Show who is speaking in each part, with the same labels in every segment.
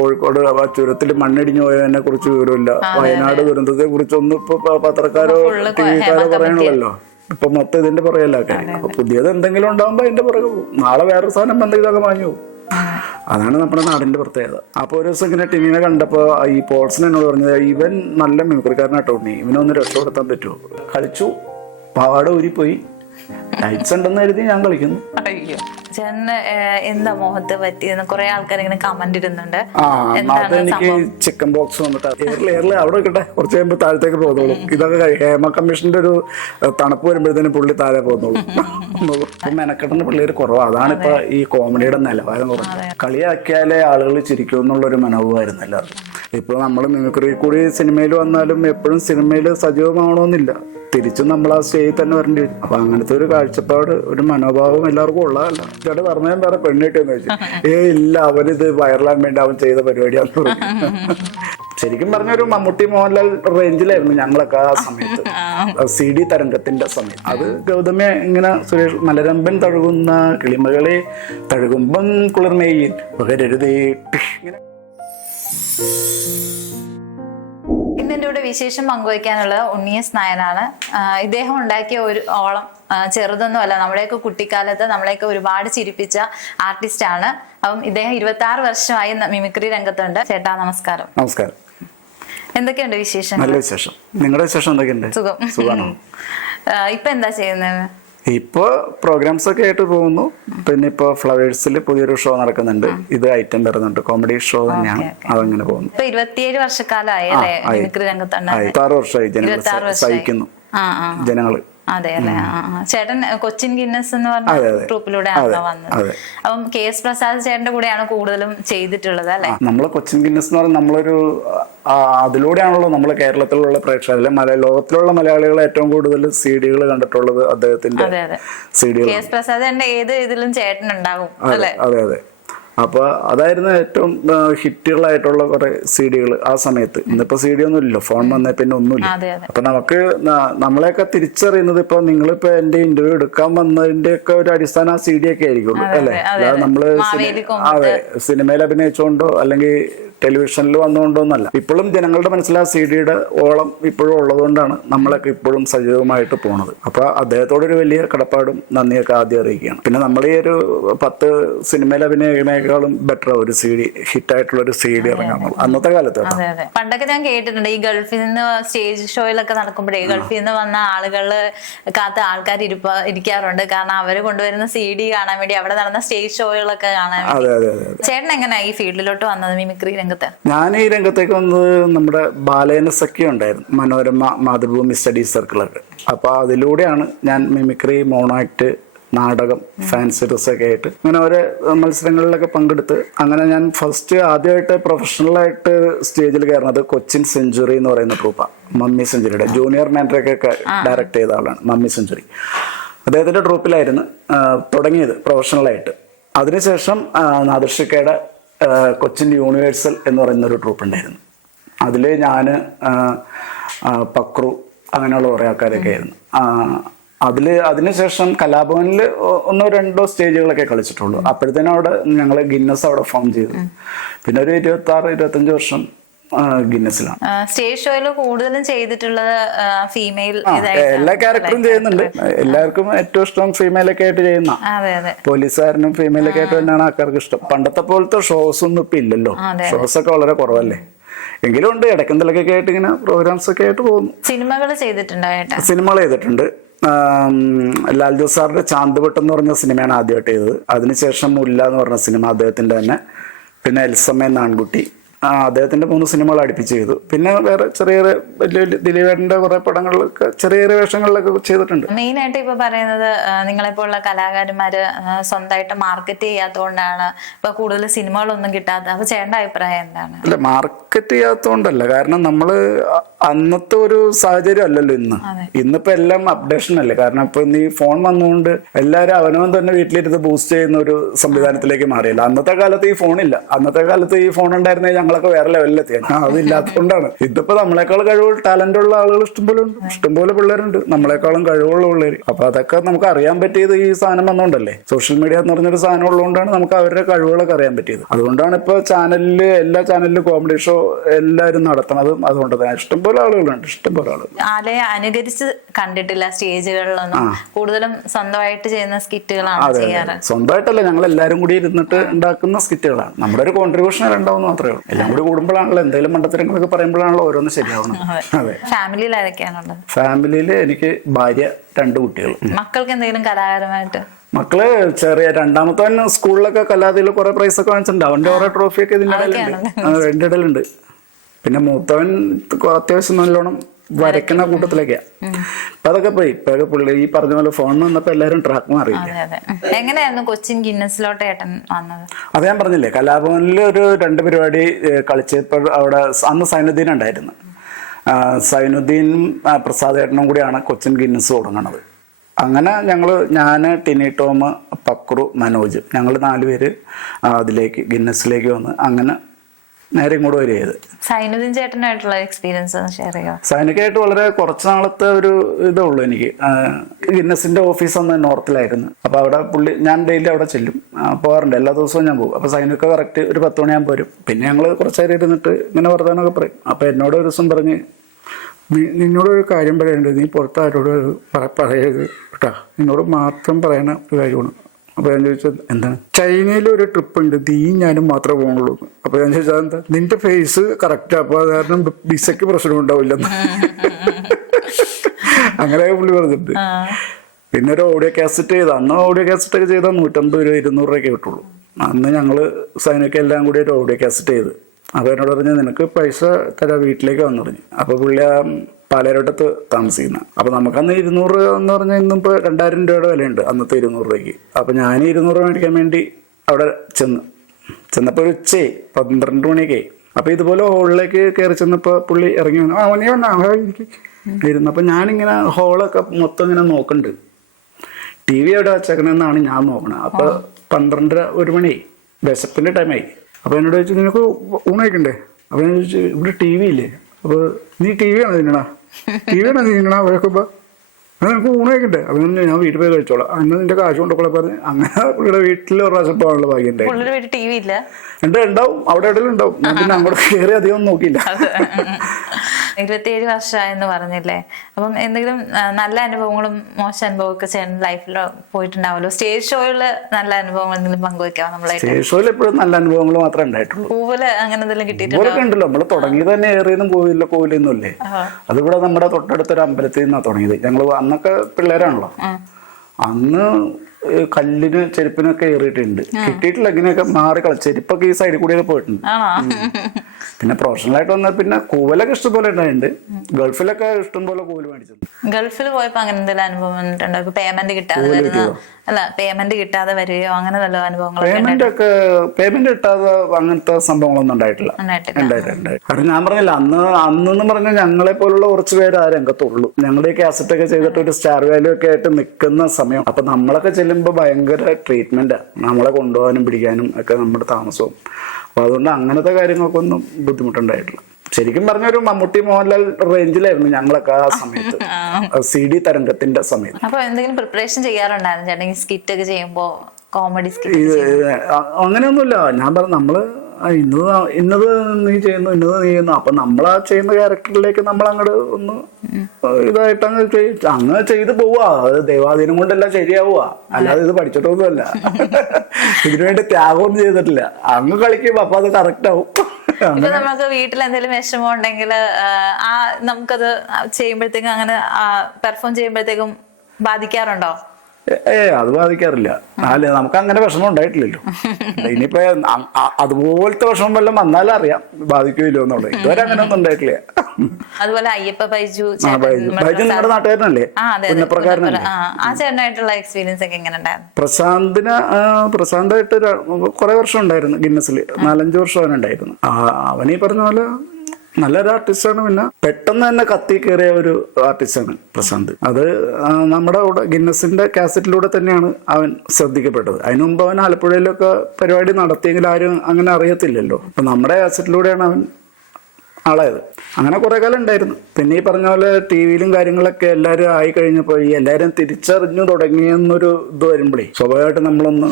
Speaker 1: കോഴിക്കോട് ആ ചുരത്തിൽ മണ്ണിടിഞ്ഞു പോയതിനെ കുറിച്ച് വിവരമില്ല. വയനാട് ദുരന്തത്തെ കുറിച്ചൊന്നും ഇപ്പൊ പത്രക്കാരോ
Speaker 2: ടിവിക്കാരോ
Speaker 1: ടി വിക്കാരോ പറയണല്ലോ ഇപ്പൊ മൊത്തം ഇതിന്റെ പുറകെയല്ല അപ്പൊ പുതിയത് എന്തെങ്കിലും ഉണ്ടാകുമ്പോ അതിന്റെ പുറകെ പോകും. നാളെ വേറെ സാധനം എന്തെങ്കിലും ഇതൊക്കെ വാങ്ങി പോകും. അതാണ് നമ്മുടെ നാടിന്റെ പ്രത്യേകത. അപ്പൊ ഒരു ദിവസം ഇങ്ങനെ ടിമിനെ കണ്ടപ്പോ ഈ പോൾസൺ എന്നോട് പറഞ്ഞത് ഇവൻ നല്ല മിമിക്രിക്കാരനാട്ടോ ഉണ്ണി ഇവനൊന്ന് രക്ഷപ്പെടുത്താൻ പറ്റുമോ? കളിച്ചു. പാവാട ഊരിപ്പോയി. ലൈറ്റ്സ് ഉണ്ടെന്ന് കരുതി ഞാൻ കളിക്കുന്നു.
Speaker 2: അയ്യോ. ചേട്ടന് എന്താ മോഹത്ത് പറ്റിയെന്ന് കുറെ ആൾക്കാർ ഇങ്ങനെ കമന്റ് ഇടുന്നുണ്ട്. എന്താണ്
Speaker 1: എനിക്ക് ചിക്കൻ ബോക്സ് വന്നിട്ട് എയറിൽ എയറിൽ അവിടെ വെക്കട്ടെ കുറച്ച് കഴിയുമ്പോൾ താഴത്തേക്ക് പോകുന്നുള്ളൂ ഇതൊക്കെ കഴി- ഹേമ കമ്മീഷന്റെ ഒരു ഏഹ്, തണുപ്പ് വരുമ്പോഴത്തേനും പുള്ളി താഴെ പോകുന്നുള്ളൂ ഇപ്പൊ മെനക്കെട്ടുന്ന പിള്ളേര് കുറവാണ് അതാണ് ഇപ്പൊ ഈ കോമഡിയുടെ നിലവാരം കുറഞ്ഞത് കളിയാക്കിയാലേ ആളുകൾ ചിരിക്കും എന്നുള്ളൊരു മനോഭാവമായിരുന്നു എല്ലാവർക്കും. ഇപ്പൊ നമ്മൾ മിമിക്രി കൂടി സിനിമയിൽ വന്നാലും എപ്പോഴും സിനിമയിൽ സജീവമാവണമെന്നില്ല തിരിച്ചും നമ്മൾ ആ സ്റ്റേജിൽ തന്നെ വരേണ്ടി വരും. അപ്പൊ അങ്ങനത്തെ ഒരു കാഴ്ചപ്പാട് ഒരു മനോഭാവം എല്ലാവർക്കും ഉള്ളതല്ല ചേട്ടൻ പറഞ്ഞാൽ വേറെ പെണ്ണിട്ടെന്ന് വെച്ചു ഏ ഇല്ല അവനിത് വൈറലാൻ വേണ്ടി അവൻ ചെയ്ത പരിപാടിയാന്ന് പറഞ്ഞു. ശരിക്കും പറഞ്ഞ ഒരു മമ്മൂട്ടി മോഹൻലാൽ റേഞ്ചിലായിരുന്നു ഞങ്ങളൊക്കെ ആ സമയത്ത്. സി ഡി തരംഗത്തിന്റെ സമയം അത് ഗൗതമെ ഇങ്ങനെ സുരേഷ് മലരമ്പൻ തഴുകുന്ന കിളിമകളെ തഴുകുമ്പം കുളിർമയിൽ പകരരുതേ. ഇങ്ങനെ.
Speaker 2: ഇന്ന് എന്റെ കൂടെ വിശേഷം പങ്കുവയ്ക്കാനുള്ളത് ഉണ്ണിയസ് നായനാണ് ഇദ്ദേഹം ഉണ്ടാക്കിയ ഒരു ഓളം ചെറുതൊന്നും ചെറുതൊന്നുമല്ല നമ്മുടെയൊക്കെ കുട്ടിക്കാലത്ത് നമ്മളെയൊക്കെ ഒരുപാട് ചിരിപ്പിച്ച ആർട്ടിസ്റ്റ് ആണ്. അപ്പം ഇദ്ദേഹം ഇരുപത്തി ആറ് വർഷമായി മിമിക്രി രംഗത്തുണ്ട്. ചേട്ടാ നമസ്കാരം.
Speaker 1: നമസ്കാരം.
Speaker 2: എന്തൊക്കെയുണ്ട് വിശേഷം
Speaker 1: നല്ല വിശേഷം. നിങ്ങളുടെ വിശേഷം എന്തൊക്കെയുണ്ട്?
Speaker 2: സുഖം. സുഖമാണ്? ഇപ്പൊ എന്താ ചെയ്യുന്നത്?
Speaker 1: ഇപ്പൊ പ്രോഗ്രാംസ് ഒക്കെ ആയിട്ട് പോകുന്നു. പിന്നെ ഇപ്പോൾ ഫ്ലവേഴ്സിൽ പുതിയൊരു ഷോ നടക്കുന്നുണ്ട്. ഇത് ഐറ്റം വരുന്നുണ്ട് കോമഡി ഷോ തന്നെയാണ്. അതങ്ങനെ പോകുന്നു.
Speaker 2: ഇപ്പൊ ഇരുപത്തിയേഴ് വർഷക്കാലമായി
Speaker 1: ആറ് വർഷമായി. ജനങ്ങൾ. സഹിക്കുന്നു. ജനങ്ങൾ.
Speaker 2: അതെ അല്ലെ. ചേട്ടൻ കൊച്ചിൻ ഗിന്നസ് എന്ന് പറഞ്ഞ ഗ്രൂപ്പിലൂടെ വന്നത്. അപ്പം കെ എസ് പ്രസാദ് ചേട്ടന്റെ കൂടെയാണ് കൂടുതലും ചെയ്തിട്ടുള്ളത് അല്ലെ?
Speaker 1: നമ്മൾ കൊച്ചിൻ ഗിന്നസ് എന്ന് പറഞ്ഞാൽ നമ്മളൊരു അതിലൂടെയാണല്ലോ നമ്മൾ കേരളത്തിലുള്ള പ്രേക്ഷകർ അല്ലെ മല ലോകത്തിലുള്ള മലയാളികൾ ഏറ്റവും കൂടുതൽ സി ഡികൾ കണ്ടിട്ടുള്ളത് അദ്ദേഹത്തിന്റെ സി ഡികൾ
Speaker 2: കെ എസ് പ്രസാദ് ഏത് ഇതിലും ചേട്ടൻ ഉണ്ടാകും
Speaker 1: അതെ അതെ. അപ്പൊ അതായിരുന്നു ഏറ്റവും ഹിറ്റുകളായിട്ടുള്ള കുറേ സി ഡികൾ ആ സമയത്ത്. ഇന്നിപ്പോൾ സി ഡി ഒന്നും ഇല്ലല്ലോ ഫോൺ വന്നേ പിന്നെ ഒന്നുമില്ല. അപ്പം നമുക്ക് നമ്മളെയൊക്കെ തിരിച്ചറിയുന്നത് ഇപ്പൊ നിങ്ങളിപ്പോ എന്റെ ഇന്റർവ്യൂ എടുക്കാൻ വന്നതിന്റെ ഒക്കെ ഒരു അടിസ്ഥാന സി ഡി ഒക്കെ ആയിരിക്കുള്ളൂ അല്ലേ? അതായത്
Speaker 2: നമ്മൾ
Speaker 1: അതെ സിനിമയിൽ അഭിനയിച്ചുകൊണ്ടോ അല്ലെങ്കിൽ ടെലിവിഷനിൽ വന്നുകൊണ്ടോ എന്നല്ല ഇപ്പോഴും ജനങ്ങളുടെ മനസ്സിൽ ആ സി ഡിയുടെ ഓളം ഇപ്പോഴും ഉള്ളതുകൊണ്ടാണ് നമ്മളൊക്കെ ഇപ്പോഴും സജീവമായിട്ട് പോണത്. അപ്പൊ അദ്ദേഹത്തോടൊരു വലിയ കടപ്പാടും നന്ദിയൊക്കെ ആദ്യം അറിയിക്കുകയാണ്. പിന്നെ നമ്മൾ ഈ ഒരു പത്ത് സിനിമയിൽ അഭിനയിക്കുന്നതിനേക്കാളും ബെറ്റർ ഒരു സി ഡി ഹിറ്റായിട്ടുള്ള ഒരു സി ഡി ഇറങ്ങാൻ അന്നത്തെ കാലത്ത്
Speaker 2: പണ്ടൊക്കെ ഞാൻ കേട്ടിട്ടുണ്ട് ഈ ഗൾഫിൽ നിന്ന് സ്റ്റേജ് ഷോയിലൊക്കെ നടക്കുമ്പോഴേ ഗൾഫിൽ നിന്ന് വന്ന ആളുകൾ കാത്ത് ആൾക്കാർ ഇരിപ്പ ഇരിക്കാറുണ്ട്. കാരണം അവർ കൊണ്ടുവരുന്ന സി ഡി കാണാൻ വേണ്ടി അവിടെ നടന്ന സ്റ്റേജ് ഷോകളൊക്കെ കാണാൻ ചേട്ടൻ എങ്ങനെയാ ഈ ഫീൽഡിലോട്ട് വന്നത് മിമിക്രി രംഗത്ത്?
Speaker 1: ഞാൻ ഈ രംഗത്തേക്ക് വന്നത് നമ്മുടെ ബാലയന സഖ്യം ഉണ്ടായിരുന്നു. മനോരമ മാതൃഭൂമി സ്റ്റഡി സർക്കിളൊക്കെ അപ്പൊ അതിലൂടെയാണ് ഞാൻ മിമിക്രി മോണാക്ട് നാടകം ഫാൻസി ഡ്രസ്സൊക്കെ ആയിട്ട് അങ്ങനെ ഓരോ മത്സരങ്ങളിലൊക്കെ പങ്കെടുത്ത് അങ്ങനെ ഞാൻ ഫസ്റ്റ് ആദ്യമായിട്ട് പ്രൊഫഷണലായിട്ട് സ്റ്റേജിൽ കയറുന്നത് കൊച്ചിൻ സെഞ്ചുറി എന്ന് പറയുന്ന ട്രൂപ്പാണ് മമ്മി സെഞ്ചുറിയുടെ ജൂനിയർ മാൻഡറൊക്കെ ഡയറക്ട് ചെയ്ത ആളാണ് മമ്മി സെഞ്ചുറി. അദ്ദേഹത്തിന്റെ ട്രൂപ്പിലായിരുന്നു തുടങ്ങിയത് പ്രൊഫഷണലായിട്ട് അതിനുശേഷം നാദർഷിക്കയുടെ കൊച്ചിൻ യൂണിവേഴ്സൽ എന്ന് പറയുന്ന ഒരു ട്രൂപ്പ് ഉണ്ടായിരുന്നു അതിൽ ഞാൻ പക്രു അങ്ങനെയുള്ള കുറേ ആൾക്കാരൊക്കെ ആയിരുന്നു. അതിൽ അതിനുശേഷം കലാഭവനിൽ ഒന്നോ രണ്ടോ സ്റ്റേജുകളൊക്കെ കളിച്ചിട്ടുള്ളൂ. അപ്പോഴത്തേനും അവിടെ ഞങ്ങൾ ഗിന്നസ് അവിടെ ഫോം ചെയ്തു. പിന്നെ ഒരു ഇരുപത്തി ആറ് ഇരുപത്തഞ്ച് വർഷം ഗിന്നസിലാണ്
Speaker 2: സ്റ്റേജ് ഷോയിൽ കൂടുതലും ചെയ്തിട്ടുള്ളത് ഫീമെയിൽ
Speaker 1: എല്ലാ ക്യാരക്ടറും ചെയ്യുന്നുണ്ട്. എല്ലാവർക്കും ഏറ്റവും ഇഷ്ടം ഫീമെയിലൊക്കെ ആയിട്ട് ചെയ്യുന്ന. പോലീസുകാരനും ഫീമെയിലൊക്കെ ആയിട്ട് തന്നെയാണ് ആൾക്കാർക്ക് ഇഷ്ടം. പണ്ടത്തെ പോലത്തെ ഷോസ് ഒന്നും ഇപ്പൊ ഇല്ലല്ലോ. ഷോസ് ഒക്കെ വളരെ കുറവല്ലേ? എങ്കിലും ഉണ്ട് ഇടയ്ക്കെന്തെങ്കിലുമൊക്കെ ആയിട്ട് ഇങ്ങനെ പ്രോഗ്രാംസ് ഒക്കെ ആയിട്ട് പോകുന്നു.
Speaker 2: സിനിമകൾ ചെയ്തിട്ടുണ്ടായിട്ട്?
Speaker 1: സിനിമകൾ ചെയ്തിട്ടുണ്ട്. ലാൽ ജോസ് സാറിന്റെ ചാന്തുവട്ടം എന്ന് പറഞ്ഞ സിനിമയാണ് ആദ്യമായിട്ട് ചെയ്തത്. അതിനുശേഷം മുല്ല എന്ന് പറഞ്ഞ സിനിമ അദ്ദേഹത്തിന്റെ തന്നെ. പിന്നെ എൽസമ്മ എന്ന ആൺകുട്ടി. ആ, അദ്ദേഹത്തിന്റെ മൂന്ന് സിനിമകൾ അടുപ്പിച്ച് ചെയ്തു. പിന്നെ വേറെ ചെറിയ ചെറിയ വലിയ വലിയ ദിലീപേട്ടന്റെ കുറെ പടങ്ങളിലൊക്കെ ചെറിയ ചെറിയ വേഷങ്ങളിലൊക്കെ ചെയ്തിട്ടുണ്ട്.
Speaker 2: മെയിൻ ആയിട്ട് ഇപ്പൊ പറയുന്നത് നിങ്ങളെപ്പോലുള്ള കലാകാരന്മാര് ആ, സ്വന്തമായിട്ട് മാർക്കറ്റ് ചെയ്യാത്തതുകൊണ്ടാണ് ഇപ്പൊ കൂടുതൽ സിനിമകളൊന്നും കിട്ടാത്ത അപ്പൊ ചേണ്ട അഭിപ്രായം എന്താണ്?
Speaker 1: അല്ല മാർക്കറ്റ് ചെയ്യാത്തതുകൊണ്ടല്ല കാരണം നമ്മൾ അ- അന്നത്തെ ഒരു സാഹചര്യം അല്ലല്ലോ ഇന്ന്. ഇന്നിപ്പോ എല്ലാം അപ്ഡേഷൻ അല്ലേ? കാരണം ഇപ്പൊ ഇന്ന് ഈ ഫോൺ വന്നുകൊണ്ട് എല്ലാവരും അവനവൻ തന്നെ വീട്ടിലിരുന്ന് ബൂസ്റ്റ് ചെയ്യുന്ന ഒരു സംവിധാനത്തിലേക്ക് മാറിയില്ല. അന്നത്തെ കാലത്ത് ഈ ഫോണില്ല അന്നത്തെ കാലത്ത് ഈ ഫോൺ ഉണ്ടായിരുന്നെങ്കിൽ ഞങ്ങളൊക്കെ വേറെ ലെവലിലെത്തിയാണ് അതില്ലാത്തതുകൊണ്ടാണ്. ഇതിപ്പോ നമ്മളെക്കാൾ കഴിവ് ടാലന്റ് ഉള്ള ആളുകൾ ഇഷ്ടംപോലെ ഉണ്ട് ഇഷ്ടംപോലെ പിള്ളേരുണ്ട്. നമ്മളെക്കാളും കഴിവുള്ള പിള്ളേർ അപ്പൊ അതൊക്കെ നമുക്ക് അറിയാൻ പറ്റിയത് ഈ സാധനം വന്നുകൊണ്ടല്ലേ സോഷ്യൽ മീഡിയ എന്ന് പറഞ്ഞൊരു സാധനം ഉള്ളതുകൊണ്ടാണ് നമുക്ക് അവരുടെ കഴിവുകളൊക്കെ അറിയാൻ പറ്റിയത്. അതുകൊണ്ടാണ് ഇപ്പൊ ചാനലിൽ എല്ലാ ചാനലിലും കോമഡി ഷോ എല്ലാവരും നടത്തണതും അതുകൊണ്ട് തന്നെ. ഇഷ്ടംപോലെ ആളുകളുണ്ട്. ഇഷ്ടംപോലെ ആളുകൾ.
Speaker 2: ആലയെ അനുകരിച്ച് കണ്ടിട്ടില്ല സ്റ്റേജുകളിലൊന്നും. കൂടുതലും സ്വന്തമായിട്ട് ചെയ്യുന്ന സ്കിറ്റുകളാണ് ചെയ്യാറ്.
Speaker 1: സ്വന്തമായിട്ടല്ല ഞങ്ങൾ എല്ലാവരും കൂടി ഇരുന്നിട്ട് ഉണ്ടാക്കുന്ന സ്കിറ്റുകളാണ്. നമ്മുടെ ഒരു കോൺട്രിബ്യൂഷൻ ഉണ്ടാവുന്ന മാത്രമേ ഉള്ളൂ. എല്ലാം കൂടി കൂടുമ്പോഴാണല്ലോ എന്തെങ്കിലും മണ്ടത്തരങ്ങളൊക്കെ പറയുമ്പോഴാണല്ലോ ഓരോന്ന് ശരിയാവുന്നത് അതെ.
Speaker 2: ഫാമിലിയിൽ ആരൊക്കെയാണുള്ളത്
Speaker 1: ഫാമിലിയിൽ എനിക്ക് ഭാര്യ രണ്ട് കുട്ടികൾ
Speaker 2: മക്കൾക്ക് എന്തെങ്കിലും കലാകാരമായിട്ട്
Speaker 1: മക്കൾ ചെറിയ രണ്ടാമത്തവൻ സ്കൂളിലൊക്കെ കലാതിയിൽ കുറെ പ്രൈസ് ഒക്കെ വാങ്ങിച്ചിട്ടുണ്ട്. അവന്റെ കുറെ ട്രോഫി ഒക്കെ ഇതിന്റെ ഇടയിലുണ്ട്. ആ, ഇതിന്റെ ഇടയിലുണ്ട്. പിന്നെ മൂത്തവൻ അത്യാവശ്യം നല്ലോണം വരയ്ക്കുന്ന കൂട്ടത്തിലേക്കാ. അപ്പൊ അതൊക്കെ പോയി. ഇപ്പൊ പുള്ളി ഈ പറഞ്ഞ പോലെ ഫോൺ വന്നപ്പോ എല്ലാരും ട്രാക്ക് മാറി
Speaker 2: എങ്ങനെയായിരുന്നു കൊച്ചിൻ ഗിന്നസിലോട്ട് ഏട്ടൻ വന്നത്?
Speaker 1: അത് ഞാൻ പറഞ്ഞില്ലേ കലാഭവനിൽ ഒരു രണ്ട് പരിപാടി കളിച്ചപ്പോൾ അവിടെ അന്ന് സൈനുദ്ദീൻ ഉണ്ടായിരുന്നു. സൈനുദ്ദീൻ സൈനുദ്ദീനും പ്രസാദ് ഏട്ടനും കൂടിയാണ് കൊച്ചിൻ ഗിന്നസ് തുടങ്ങണത്. അങ്ങനെ ഞങ്ങൾ ഞാൻ ടിനി ടോം പക്രു മനോജ് ഞങ്ങൾ നാലുപേര് അതിലേക്ക് ഗിന്നസിലേക്ക് വന്ന് അങ്ങനെ നേരെ ഇങ്ങോട്ട് വരിക ചെയ്ത്.
Speaker 2: സൈനുദ്ദീൻ ചേട്ടനായിട്ടുള്ള എക്സ്പീരിയൻസ് ഒന്ന് ഷെയർ ചെയ്യുക
Speaker 1: സൈനികമായിട്ട് വളരെ കുറച്ച് നാളത്തെ ഒരു ഇതേ ഉള്ളൂ എനിക്ക്. ഗിന്നസിന്റെ ഓഫീസ് അന്ന് നോർത്തിലായിരുന്നു അപ്പൊ അവിടെ പുള്ളി ഞാൻ ഡെയിലി അവിടെ ചെല്ലും. പോകാറുണ്ട്. എല്ലാ ദിവസവും ഞാൻ പോകും. അപ്പൊ സൈനിക കറക്റ്റ് ഒരു പത്ത് മണിയാകുമ്പോൾ വരും. പിന്നെ ഞങ്ങൾ കുറച്ച് നേരം ഇരുന്നിട്ട് ഇങ്ങനെ വർത്താനൊക്കെ പറയും. അപ്പൊ എന്നോട് ഒരു ദിവസം പറഞ്ഞ് നിന്നോട് ഒരു കാര്യം പറയേണ്ടത് നീ പുറത്ത് ആരോട് പറ- പറയരുത്. കേട്ടാ? നിന്നോട് മാത്രം പറയണ ഒരു കാര്യമാണ്. അപ്പൊ ഞാൻ ചോദിച്ചത് എന്താണ്? ചൈനയിൽ ഒരു ട്രിപ്പ് ഉണ്ട് നീയും ഞാനും മാത്രമേ പോകുള്ളൂ അപ്പോൾ അപ്പൊ ഞാൻ ചോദിച്ചത് എന്താ നിന്റെ ഫേസ് കറക്റ്റ് അപ്പോൾ അത് കാരണം വിസയ്ക്ക് പ്രശ്നം ഉണ്ടാവില്ലെന്ന് അങ്ങനെ പുള്ളി പറഞ്ഞിട്ടുണ്ട്. പിന്നെ ഒരു ഓഡിയോ കാസറ്റ് ചെയ്ത. അന്ന് ഓഡിയോ കാസറ്റ് ഒക്കെ ചെയ്താൽ നൂറ്റമ്പത് രൂപ ഇരുന്നൂറ് രൂപയൊക്കെ കിട്ടുള്ളൂ. അന്ന് ഞങ്ങൾ സൈനൊക്കെ എല്ലാം കൂടി ഒരു ഓഡിയോ കാസറ്റ് ചെയ്ത്. അപ്പോൾ എന്നോട് പറഞ്ഞു നിനക്ക് പൈസ തരാം വീട്ടിലേക്ക് വന്നു പറഞ്ഞു. അപ്പോൾ പുള്ളി ആ പാലാരോട്ടത്ത് താമസിക്കുന്ന. അപ്പൊ നമുക്കന്ന് ഇരുന്നൂറ് രൂപ എന്ന് പറഞ്ഞാൽ ഇന്നിപ്പോ രണ്ടായിരം രൂപയുടെ വിലയുണ്ട്. അന്നത്തെ ഇരുന്നൂറ് രൂപയ്ക്ക്. അപ്പൊ ഞാൻ ഇരുന്നൂറ് രൂപ മേടിക്കാൻ വേണ്ടി അവിടെ ചെന്ന്. ചെന്നപ്പോൾ ഒരു ഉച്ചയായി. പന്ത്രണ്ട് മണിയൊക്കെ ആയി. അപ്പൊ ഇതുപോലെ ഹോളിലേക്ക് കയറി ചെന്നപ്പോൾ പുള്ളി ഇറങ്ങി വന്നു. ആ നീ വന്നാ? ആ, ഇരിക്ക്." ഇരുന്നപ്പോ ഞാനിങ്ങനെ ഹോളൊക്കെ മൊത്തം ഇങ്ങനെ നോക്കുന്നുണ്ട് ടി വി എവിടെ വെച്ചേക്കണെന്നാണ് ഞാൻ നോക്കണത് അപ്പോൾ പന്ത്രണ്ടര ഒരു മണി വിശപ്പിന്റെ ടൈമായി. അപ്പോൾ എന്നോട് ചോദിച്ചു നിനക്ക് ഊണയക്കണ്ടേ അപ്പോൾ ഞാൻ ചോദിച്ചു ഇവിടെ ടി വി ഇല്ലേ? അപ്പൊ നീ ടി വി ആണോ തിന്നണ? ടി നീങ്ങണ ആണോ അങ്ങനെ അവരൊക്കെ നിനക്ക് ഊണയക്കണ്ടേ അപ്പൊ ഞാൻ വീട്ടിൽ പോയി കഴിച്ചോളാം. അങ്ങനെ നിന്റെ കാശ് കൊണ്ടൊക്കെ പറഞ്ഞ് അങ്ങനെ പുള്ളിയുടെ വീട്ടിൽ ഒരു പ്രാവശ്യം പോകാനുള്ള ഭാഗ്യം ഉണ്ടായി. ഉണ്ട് ഉണ്ടാവും. അവിടെ എവിടെയെങ്കിലും ഉണ്ടാവും ഞാൻ പിന്നെ അങ്ങോട്ട് കയറി അധികം ഒന്നും നോക്കിയില്ല.
Speaker 2: ഇരുപത്തിയേഴ് വർഷമായെന്ന് പറഞ്ഞില്ലേ? അപ്പം എന്തെങ്കിലും നല്ല അനുഭവങ്ങളും മോശം അനുഭവം ഒക്കെ ചേട്ടൻ ലൈഫിൽ പോയിട്ടുണ്ടാവുമല്ലോ? സ്റ്റേജ് ഷോയിൽ നല്ല അനുഭവങ്ങൾ എന്തെങ്കിലും പങ്കുവെക്കാമോ നമ്മളായിട്ട്?
Speaker 1: സ്റ്റേജ് ഷോയിൽ എപ്പോഴും നല്ല അനുഭവങ്ങൾ മാത്രമേ ഉണ്ടായിട്ടുള്ളൂ.
Speaker 2: പൂവൽ അങ്ങനെ എന്തെങ്കിലും കിട്ടിയിട്ടുണ്ടോ?
Speaker 1: നമ്മൾ നമ്മൾ തുടങ്ങിയത് തന്നെ ഏറിയൊന്നും പോയില്ല പോയില്ലെന്നും അല്ലേ അതിവിടെ നമ്മുടെ തൊട്ടടുത്തൊരു അമ്പലത്തിൽ നിന്നാണ് തുടങ്ങിയത്. ഞങ്ങൾ അന്നൊക്കെ പിള്ളേരാണല്ലോ. അന്ന് കല്ലിന് ചെരുപ്പിനൊക്കെ ഏറിയിട്ടുണ്ട്. കിട്ടിയിട്ടില്ല ഇങ്ങനെയൊക്കെ മാറി കള ചെരുപ്പൊക്കെ ഈ സൈഡിൽ കൂടിയൊക്കെ പോയിട്ടുണ്ട്. പിന്നെ പ്രൊഫഷണൽ ആയിട്ട് വന്നാൽ പിന്നെ കൂവലൊക്കെ ഇഷ്ടംപോലെ ഉണ്ടായിട്ടുണ്ട്. ഗൾഫിലൊക്കെ ഇഷ്ടംപോലെ കൂവൽ മേടിച്ചിട്ടുണ്ട്.
Speaker 2: ഗൾഫിൽ പോയപ്പോ അങ്ങനെ എന്തെങ്കിലും അനുഭവം വന്നിട്ടുണ്ടോ? പേയ്മെന്റ് കിട്ടാതെ വരുന്ന? അല്ല പേയ്മെന്റ് കിട്ടാതെ വരികയോ അങ്ങനെ വല്ല അനുഭവങ്ങൾ
Speaker 1: പേയ്മെന്റ് ഒക്കെ പേയ്മെന്റ് കിട്ടാതെ അങ്ങനത്തെ സംഭവങ്ങളൊന്നും ഉണ്ടായിട്ടില്ല. ഉണ്ടായിട്ടുണ്ട്. കാരണം ഞാൻ പറഞ്ഞില്ല അന്ന് അന്നെന്ന് പറഞ്ഞാൽ ഞങ്ങളെ പോലുള്ള കുറച്ച് പേര് ആ രംഗത്തുള്ളൂ. ഞങ്ങളുടെ ഒക്കെ കാസറ്റ് ഒക്കെ ചെയ്തിട്ട് ഒരു സ്റ്റാർ വാല്യൂ ഒക്കെ ആയിട്ട് നിൽക്കുന്ന സമയം. അപ്പൊ നമ്മളൊക്കെ ചെല്ലുമ്പോൾ ഭയങ്കര ട്രീറ്റ്മെന്റ് നമ്മളെ കൊണ്ടുപോകാനും പിടിക്കാനും ഒക്കെ നമ്മുടെ താമസവും. അപ്പൊ അതുകൊണ്ട് അങ്ങനത്തെ കാര്യങ്ങൾക്കൊന്നും ബുദ്ധിമുട്ടുണ്ടായിട്ടില്ല. ശരിക്കും പറഞ്ഞ ഒരു മമ്മൂട്ടി മോഹൻലാൽ റേഞ്ചിലായിരുന്നു ഞങ്ങളൊക്കെ ആ സമയത്ത്. സി ഡി തരംഗത്തിന്റെ സമയത്ത്.
Speaker 2: അപ്പൊ എന്തെങ്കിലും പ്രിപ്പറേഷൻ ചെയ്യാറുണ്ടായിരുന്നു? സ്കിറ്റ് ഒക്കെ ചെയ്യുമ്പോ കോമഡി
Speaker 1: അങ്ങനെയൊന്നുമില്ല. ഞാൻ പറഞ്ഞു നമ്മൾ ഇന്നത് ഇന്നത് നീ ചെയ്യുന്നു ഇന്നത് നീ ചെയ്യുന്നു. അപ്പൊ നമ്മൾ ആ ചെയ്യുന്ന ക്യാരക്ടറിലേക്ക് നമ്മൾ അങ്ങോട്ട് ഒന്ന് ഇതായിട്ട് അങ്ങ് അങ്ങ് ചെയ്ത് പോവാ. അത് ദൈവാധീനം കൊണ്ടെല്ലാം ശരിയാവുക. അല്ലാതെ ഇത് പഠിച്ചിട്ടൊന്നുമല്ല. ഇതിനുവേണ്ടി ത്യാഗമൊന്നും ചെയ്തിട്ടില്ല. അങ്ങ് കളിക്കുമ്പോ അപ്പൊ അത് കറക്റ്റ് ആവും
Speaker 2: ഇപ്പൊ നമുക്ക് വീട്ടിൽ എന്തെങ്കിലും വിഷമം ഉണ്ടെങ്കിൽ ആ നമുക്കത് ചെയ്യുമ്പോഴത്തേക്കും അങ്ങനെ പെർഫോം ചെയ്യുമ്പോഴത്തേക്കും ബാധിക്കാറുണ്ടോ?
Speaker 1: ഏ അത് ബാധിക്കാറില്ല. അല്ല നമുക്ക് അങ്ങനെ വിഷമം ഉണ്ടായിട്ടില്ലല്ലോ. ഇനിയിപ്പോ അതുപോലത്തെ വിഷമം വല്ലതും വന്നാലും അറിയാം ബാധിക്കില്ലോ എന്നുള്ളത്. ഇതുവരെ അങ്ങനെ ഒന്നും ഉണ്ടായിട്ടില്ല.
Speaker 2: അതുപോലെ അയ്യപ്പ ബൈജു
Speaker 1: ബൈജു.
Speaker 2: നമ്മുടെ
Speaker 1: നാട്ടുകാരനല്ലേ? പുന്നപ്രക്കാരനല്ലേ
Speaker 2: ആ ചേട്ടനായിട്ടുള്ള എക്സ്പീരിയൻസ് ഒക്കെ എങ്ങനെ ഉണ്ടായിരുന്നു?
Speaker 1: പ്രശാന്തിന് പ്രശാന്തായിട്ട് കുറെ വർഷം ഉണ്ടായിരുന്നു ഗിന്നസിൽ നാലഞ്ച് വർഷം അവനുണ്ടായിരുന്നു. ആ, അവനീ പറഞ്ഞ പോലെ നല്ലൊരു ആർട്ടിസ്റ്റാണ്. പിന്നെ പെട്ടെന്ന് തന്നെ കത്തി കയറിയ ഒരു ആർട്ടിസ്റ്റാണ് പ്രശാന്ത്. അത് നമ്മുടെ കൂടെ ഗിന്നസിന്റെ കാസറ്റിലൂടെ തന്നെയാണ് അവൻ ശ്രദ്ധിക്കപ്പെട്ടത്. അതിനു മുമ്പ് അവൻ ആലപ്പുഴയിലൊക്കെ പരിപാടി നടത്തിയെങ്കിൽ ആരും അങ്ങനെ അറിയത്തില്ലല്ലോ. അപ്പൊ നമ്മുടെ കാസറ്റിലൂടെയാണ് അവൻ ആളായത്. അങ്ങനെ കുറെ കാലം ഉണ്ടായിരുന്നു. പിന്നെ ഈ പറഞ്ഞ പോലെ ടി വിയിലും കാര്യങ്ങളൊക്കെ എല്ലാവരും ആയി കഴിഞ്ഞപ്പോൾ ഈ എല്ലാവരും തിരിച്ചറിഞ്ഞു തുടങ്ങിയെന്നൊരു ഇത് വരുമ്പോഴേ സ്വാഭാവികമായിട്ട് നമ്മളൊന്ന്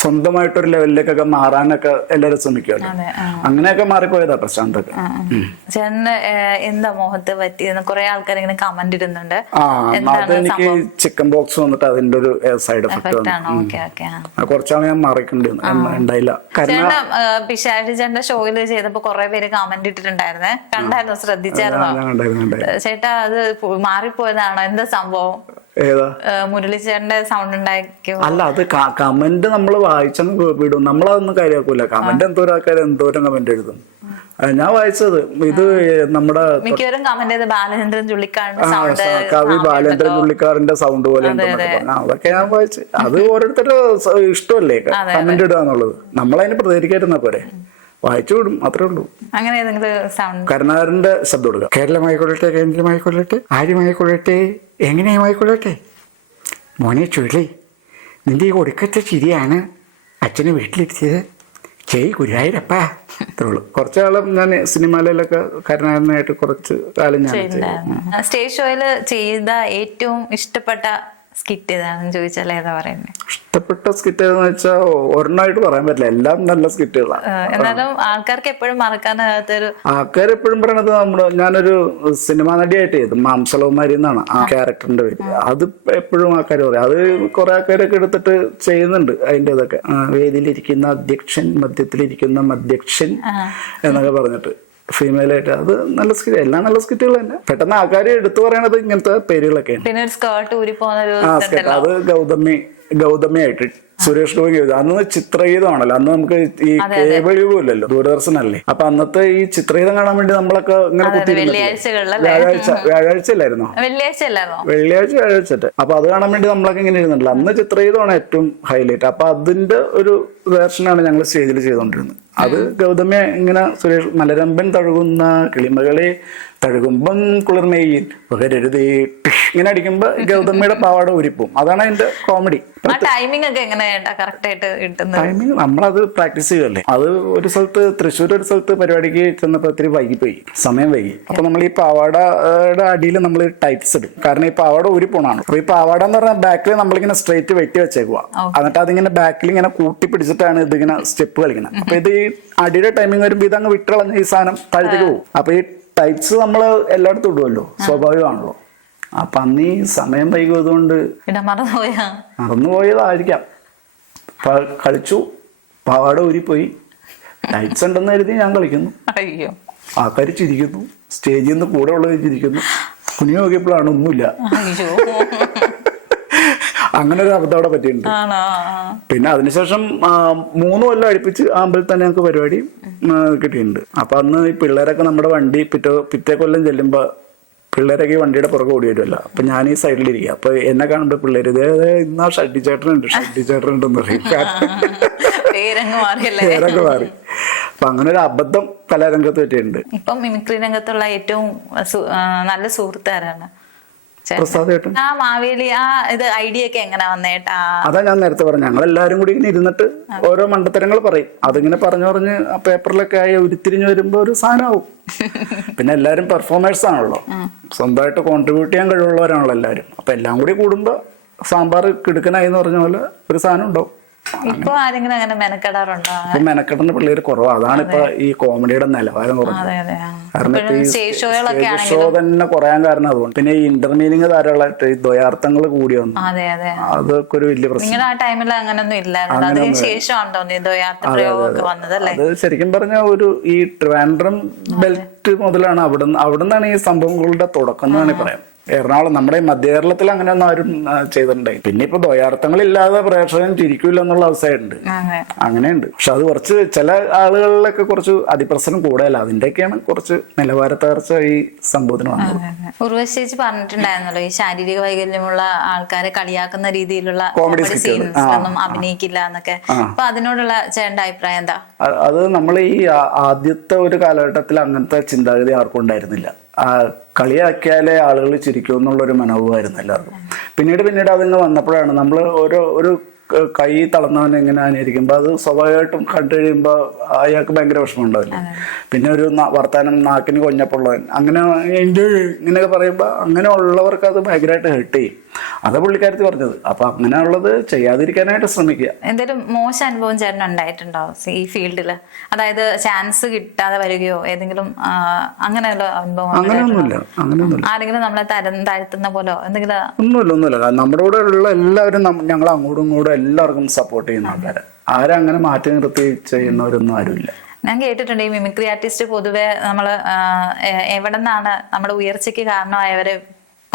Speaker 1: സ്വന്തമായിട്ടൊരു ലെവലിലേക്കൊക്കെ മാറാനൊക്കെ എല്ലാവരും
Speaker 2: ശ്രമിക്കുകയാണ്
Speaker 1: അങ്ങനെയൊക്കെ മാറിപ്പോയതാ പ്രശാന്തൊക്കെ.
Speaker 2: ചേട്ടന് എന്താ മോഹത്ത് പറ്റിയെന്ന് കുറെ ആൾക്കാർ ഇങ്ങനെ കമന്റ് ഇടുന്നുണ്ട്.
Speaker 1: അതെനിക്ക് ചിക്കൻ ബോക്സ് വന്നിട്ട് അതിന്റെ ഒരു സൈഡ് എഫക്ട് വന്നു. കുറച്ചാൾ ഞാൻ
Speaker 2: മാറിക്കണ്ടായില്ല പിശാരി ചേട്ടന്റെ ഷോയിൽ ചെയ്തപ്പോ കുറെ പേര് കമന്റ് ഇട്ടിട്ടുണ്ടായിരുന്നേ. കണ്ടായിരുന്നു? ശ്രദ്ധിച്ചായിരുന്നോ? ചേട്ടാ അത് മാറിപ്പോയതാണോ? എന്താ സംഭവം? മുരളി ചേട്ടന്റെ സൗണ്ട് ഉണ്ടാക്കിയോ?
Speaker 1: അല്ല അത് കമന്റ് നമ്മൾ വായിച്ചങ്ങ് വിടും. നമ്മളതൊന്നും കാര്യമാക്കൂല കമന്റ് എന്തോരം ആൾക്കാർ എന്തോരം കമന്റ് എഴുതും. ഞാൻ വായിച്ചത്. ഇത് നമ്മുടെ
Speaker 2: മിക്കവരും കമന്റ് ചെയ്ത് ബാലചന്ദ്രൻ ചുള്ളിക്കാടിന്റെ സൗണ്ട്
Speaker 1: കവി ബാലേന്ദ്രൻ ചുള്ളിക്കാരന്റെ സൗണ്ട് പോലെ അതൊക്കെ ഞാൻ വായിച്ചു. അത് ഓരോരുത്തരുടെ ഇഷ്ടമല്ലേ? കമന്റ് ഇടുക എന്നുള്ളത്. നമ്മളതിന് പ്രതികരിക്കാതിരുന്ന പോരെ? വായിച്ചു വിടും അത്രേ ഉള്ളൂ.
Speaker 2: അങ്ങനെ
Speaker 1: കരുണാകരന്റെ ശബ്ദം കൊടുക്കുക. കേരളമായിക്കൊള്ളട്ടെ കേന്ദ്രമായിക്കൊള്ളട്ടെ ആര്യമായിക്കൊള്ളട്ടെ എങ്ങനെയുമായിക്കൊള്ളട്ടെ? മോനെ ചുഴലി നിന്റെ ഈ ഒടുക്കത്തെ ചിരിയാണ് അച്ഛനെ വീട്ടിലിരുത്തിയത്. ചെയ് ഗുരുവായൂരപ്പാ. അത്രേ ഉള്ളൂ. കുറച്ചു കാലം ഞാൻ സിനിമയിലൊക്കെ കരുണാകരനായിട്ട് കുറച്ച് കാലം ഞാൻ
Speaker 2: സ്റ്റേജ് ഷോയിൽ ചെയ്ത ഏറ്റവും ഇഷ്ടപ്പെട്ട സ്കിറ്റ് ഏതാണെന്ന് ചോദിച്ചാൽ ഏതാ പറയുന്നത്
Speaker 1: ഇഷ്ടപ്പെട്ട സ്കിറ്റ് ഏതെന്ന് വെച്ചാൽ ഒരെണ്ണമായിട്ട് പറയാൻ പറ്റില്ല. എല്ലാം നല്ല സ്കിറ്റുകളാണ്
Speaker 2: എന്നാലും ആൾക്കാർക്ക് എപ്പോഴും മറക്കാനാകാത്തൊരു
Speaker 1: ആൾക്കാർ എപ്പോഴും പറയണത് നമ്മുടെ ഞാനൊരു സിനിമാ നടിയായിട്ട് ചെയ്തു മാംസളവന്മാരി എന്നാണ് ആ ക്യാരക്ടറിന്റെ പേര്. അത് എപ്പോഴും ആൾക്കാർ പറയും. അത് കുറെ ആൾക്കാരൊക്കെ എടുത്തിട്ട് ചെയ്യുന്നുണ്ട് അതിന്റെ ഇതൊക്കെ. വേദിയിലിരിക്കുന്ന അധ്യക്ഷൻ മധ്യത്തിലിരിക്കുന്ന മധ്യക്ഷൻ എന്നൊക്കെ പറഞ്ഞിട്ട്. ഫീമെയിൽ ആയിട്ട് അത് നല്ല സ്കിറ്റ് എല്ലാം നല്ല സ്കിറ്റുകൾ തന്നെ. പെട്ടെന്ന് ആൾക്കാർ എടുത്തു പറയണത് ഇങ്ങനത്തെ പേരുകളൊക്കെയാണ്.
Speaker 2: പിന്നെ സ്കേർട്ട് ഊരി പോകുന്ന
Speaker 1: അത് ഗൗതമി ഗൗതമിയായിട്ട് സുരേഷ് ഗോപി ഗൗതം അന്ന് ചിത്രഗീതമാണല്ലോ. അന്ന് നമുക്ക് ഈ കേബിൾ ദൂരദർശൻ അല്ലേ അപ്പൊ അന്നത്തെ ഈ ചിത്രഗീതം കാണാൻ വേണ്ടി നമ്മളൊക്കെ ഇങ്ങനെ? വ്യാഴാഴ്ച വ്യാഴാഴ്ച അല്ലായിരുന്നോ
Speaker 2: വെള്ളിയാഴ്ച
Speaker 1: വെള്ളിയാഴ്ച വ്യാഴാഴ്ച അപ്പൊ അത് കാണാൻ വേണ്ടി നമ്മളൊക്കെ ഇങ്ങനെ ഇരുന്നുണ്ടല്ലോ അന്ന് ചിത്രഗീതമാണ് ഏറ്റവും ഹൈലൈറ്റ്. അപ്പൊ അതിന്റെ ഒരു വേർഷനാണ് ഞങ്ങൾ സ്റ്റേജിൽ ചെയ്തുകൊണ്ടിരുന്നത് അത് ഗൗതമെ ഇങ്ങനെ സുരേഷ് മലരമ്പൻ തഴുകുന്ന കിളിമകളെ തഴുകുമ്പം കുളിർമയിൽ പകരരുതേ ഇങ്ങനെ അടിക്കുമ്പോ ഗൗതമയുടെ പാവാട ഒരുപ്പും അതാണ് അതിന്റെ കോമഡി
Speaker 2: ടൈമിംഗ് ഒക്കെ എങ്ങനെയാ കറക്റ്റ് ആയിട്ട് കിട്ടുന്നത്.
Speaker 1: ടൈമിങ് നമ്മളത് പ്രാക്ടീസ് ചെയ്യുമല്ലേ അത് ഒരു സ്ഥലത്ത് തൃശ്ശൂർ ഒരു സ്ഥലത്ത് പരിപാടിക്ക് ചെന്നപ്പോൾ ഒത്തിരി വൈകിപ്പോയി. സമയം വൈകി. അപ്പൊ നമ്മൾ ഈ പാവാടയുടെ അടിയിൽ നമ്മൾ ടൈപ്സ് ഇടും. കാരണം ഈ പാവാട ഒരു പോണാണ് അപ്പൊ ഈ പാവാട എന്ന് പറഞ്ഞാൽ ബാക്കിൽ നമ്മളിങ്ങനെ സ്ട്രേറ്റ് വെട്ടി വെച്ചേക്കുക എന്നിട്ട് അതിങ്ങനെ ബാക്കിൽ ഇങ്ങനെ കൂട്ടി പിടിച്ചിട്ടാണ് ഇതിങ്ങനെ സ്റ്റെപ്പ് കളിക്കുന്നത്. അപ്പൊ ഇത് ഈ അടിയുടെ ടൈമിങ് വരുമ്പോൾ ഇതങ്ങ് വിട്ടുകളഞ്ഞ ഈ സാധനം താഴത്തേക്ക് പോകും. അപ്പൊ ഈ ടൈപ്സ് നമ്മൾ എല്ലായിടത്തും ഇടുമല്ലോ സ്വാഭാവികമാണല്ലോ. അപ്പൊ അന്ന് ഈ സമയം
Speaker 2: മറന്നുപോയാ.
Speaker 1: മറന്നുപോയതായിരിക്കാം. കളിച്ചു. പാവാട ഊരിപ്പോയി. നൈറ്റ്സ് ഉണ്ടെന്ന് കരുതി ഞാൻ കളിക്കുന്നു.
Speaker 2: അയ്യോ.
Speaker 1: ആൾക്കാർ ചിരിക്കുന്നു. സ്റ്റേജിൽ നിന്ന് കൂടെ ഉള്ളവർ ചിരിക്കുന്നു. കുഞ്ഞു നോക്കിയപ്പോഴാണ് ഒന്നുമില്ല. അങ്ങനെ ഒരു അബദ്ധം അവിടെ പറ്റിയിട്ടുണ്ട്. പിന്നെ അതിനുശേഷം മൂന്ന് കൊല്ലം അടുപ്പിച്ച് ആ അമ്പലത്തിൽ തന്നെ ഞങ്ങൾക്ക് പരിപാടി കിട്ടിയിട്ടുണ്ട്. അപ്പൊ അന്ന് ഈ പിള്ളേരൊക്കെ നമ്മുടെ വണ്ടി പിറ്റേ പിറ്റേ കൊല്ലം ചെല്ലുമ്പോ പിള്ളേരൊക്കെ വണ്ടിയുടെ പുറകെ ഓടി വരുമല്ലോ. അപ്പൊ ഞാൻ ഈ സൈഡിലിരിക്കുക അപ്പൊ എന്നെ കാണുമ്പോ പിള്ളേര് ഇതേ ഇന്നാ ഷഡ്ഡി ചേട്ടനുണ്ട് ഷഡ്ഡി ചേട്ടനുണ്ടെന്ന് പറയും. പേരൊക്കെ മാറി. അപ്പൊ അങ്ങനെ ഒരു അബദ്ധം കലാരംഗത്ത് പറ്റിയിട്ടുണ്ട്.
Speaker 2: ഇപ്പം മിമിക്രി രംഗത്തുള്ള ഏറ്റവും ആ, നല്ല സുഹൃത്താരാണ്. ആ മാവേലി ആ ഇത് ഐഡിയ ഒക്കെ എങ്ങനെ വന്നേട്ടാ
Speaker 1: അതാ ഞാൻ നേരത്തെ പറഞ്ഞു. ഞങ്ങൾ എല്ലാരും കൂടി ഇങ്ങനെ ഇരുന്നിട്ട് ഓരോ മണ്ടത്തരങ്ങൾ പറയും. അതിങ്ങനെ പറഞ്ഞു പറഞ്ഞ് പേപ്പറിലൊക്കെ ആയി ഉരുത്തിരിഞ്ഞു വരുമ്പോ ഒരു സാധനമാവും പിന്നെ എല്ലാരും പെർഫോമേഴ്സ് ആണല്ലോ. സ്വന്തമായിട്ട് കോൺട്രിബ്യൂട്ട് ചെയ്യാൻ കഴിവുള്ളവരാണല്ലോ എല്ലാരും. അപ്പൊ എല്ലാം കൂടി കൂടുമ്പോ സാമ്പാർ കിടുക്കനായി എന്ന് പറഞ്ഞ പോലെ ഒരു സാധനം ഉണ്ടാവും.
Speaker 2: ഇപ്പൊ ആരെങ്കിലും അങ്ങനെ മെനക്കെടാറുണ്ടോ?
Speaker 1: മെനക്കെടുന്ന പിള്ളേര് കുറവാണ് അതാണ് ഇപ്പൊ ഈ കോമഡിയുടെ നിലവാരം കുറഞ്ഞത്. കാരണം
Speaker 2: സ്റ്റേജ്
Speaker 1: ഷോ തന്നെ കുറയാൻ കാരണം അതുകൊണ്ട്. പിന്നെ ഈ ഇന്റർമീനിങ് ധാരാളമായിട്ട് ഈ ദ്വയാർത്ഥങ്ങൾ കൂടി വന്നു.
Speaker 2: അതെ അതെ
Speaker 1: അതൊക്കെ ഒരു വലിയ പ്രശ്നം.
Speaker 2: ആ ടൈമിൽ അങ്ങനൊന്നും ഇല്ലായിരുന്നു. അതിന് ശേഷമാണ് തോന്നിയത് യാത്ര പ്രയോഗമൊക്കെ വന്നത് അല്ലേ
Speaker 1: അത്. ശരിക്കും പറഞ്ഞ ഒരു ഈ ട്രിവാൻഡ്രം ബെൽറ്റ് മുതലാണ് അവിടുന്ന് അവിടുന്നാണ് ഈ സംഭവങ്ങളുടെ തുടക്കം എന്ന് വേണമെങ്കിൽ പറയാം. എറണാകുളം നമ്മുടെ മധ്യ കേരളത്തിൽ അങ്ങനെയൊന്നും ആരും ആ, ചെയ്തിട്ടുണ്ടായി. പിന്നെ ഇപ്പൊ ദ്വയാർത്ഥങ്ങളില്ലാതെ പ്രേക്ഷകൻ ചിരിക്കൂല എന്നുള്ള അവസ്ഥയുണ്ട്. അങ്ങനെയുണ്ട്. പക്ഷെ അത് കുറച്ച് ചില ആളുകളിലൊക്കെ കുറച്ച് അതിപ്രസരം കൂടുതലല്ല അതിന്റെയൊക്കെയാണ് കുറച്ച് നിലവാര തകർച്ച ഈ സംഭവത്തിന് വന്നത്.
Speaker 2: ഉർവശി ചേച്ചി പറഞ്ഞിട്ടുണ്ടായിരുന്നല്ലോ ഈ ശാരീരിക വൈകല്യമുള്ള ആൾക്കാരെ കളിയാക്കുന്ന രീതിയിലുള്ള കോമഡി. സീൻസ് ഒന്നും അഭിനയിക്കില്ല എന്നൊക്കെ. അപ്പൊ അതിനോടുള്ള ചേട്ടന്റെ അഭിപ്രായം എന്താ?
Speaker 1: അത് നമ്മൾ ഈ ആദ്യത്തെ ഒരു കാലഘട്ടത്തിൽ അങ്ങനത്തെ ചിന്താഗതി ആർക്കും ഉണ്ടായിരുന്നില്ല. കളിയാക്കിയാലേ ആളുകൾ ചിരിക്കും എന്നുള്ളൊരു മനോഭാവമായിരുന്നു എല്ലാവർക്കും. പിന്നീട് പിന്നീട് അതിങ്ങ് വന്നപ്പോഴാണ് നമ്മൾ ഓരോ ഒരു കൈ തളർന്നവൻ എങ്ങനെ അനുകരിക്കുമ്പോൾ അത് സ്വാഭാവികമായിട്ടും കണ്ടു കഴിയുമ്പോൾ അയാൾക്ക് ഭയങ്കര വിഷമം ഉണ്ടാവില്ല പിന്നെ ഒരു വർത്തമാനം വർത്താനം നാക്കിന് കൊഞ്ഞപ്പുള്ളവൻ. അങ്ങനെ എന്റെ ഇങ്ങനെയൊക്കെ പറയുമ്പോൾ അങ്ങനെ ഉള്ളവർക്ക് അത് ഭയങ്കരമായിട്ട് ഹെർട്ട് ചെയ്യും. അതാ പുള്ളിക്കാരത്തി പറഞ്ഞത്. അപ്പൊ അങ്ങനെയുള്ളത് ചെയ്യാതിരിക്കാനായിട്ട് ശ്രമിക്കുക.
Speaker 2: എന്തെങ്കിലും മോശം അനുഭവം ചേട്ടൻ ഉണ്ടായിട്ടുണ്ടോ? ഈ ഫീൽഡിൽ അതായത് ചാൻസ് കിട്ടാതെ വരികയോ ഏതെങ്കിലും അങ്ങനെയുള്ള അനുഭവം
Speaker 1: അങ്ങനെയൊന്നുമില്ല. അങ്ങനെയൊന്നുമില്ല.
Speaker 2: ആരെങ്കിലും നമ്മളെ തരം താഴ്ത്തുന്ന പോലോ എന്തെങ്കിലും?
Speaker 1: ഒന്നുമില്ല ഒന്നുമില്ല. നമ്മുടെ കൂടെ ഉള്ള എല്ലാവരും ഞങ്ങൾ അങ്ങോട്ടും ഇങ്ങോട്ടും എല്ലാവർക്കും സപ്പോർട്ട് ചെയ്യുന്ന ആൾക്കാരെ. ആരും അങ്ങനെ മാറ്റി നിർത്തി ചെയ്യുന്നവരൊന്നും ആരുമില്ല.
Speaker 2: ഞാൻ കേട്ടിട്ടുണ്ട് ഈ മിമിക്രി ആർട്ടിസ്റ്റ് പൊതുവെ നമ്മൾ എവിടെ നിന്നാണ് നമ്മുടെ ഉയർച്ചയ്ക്ക് കാരണമായവരെ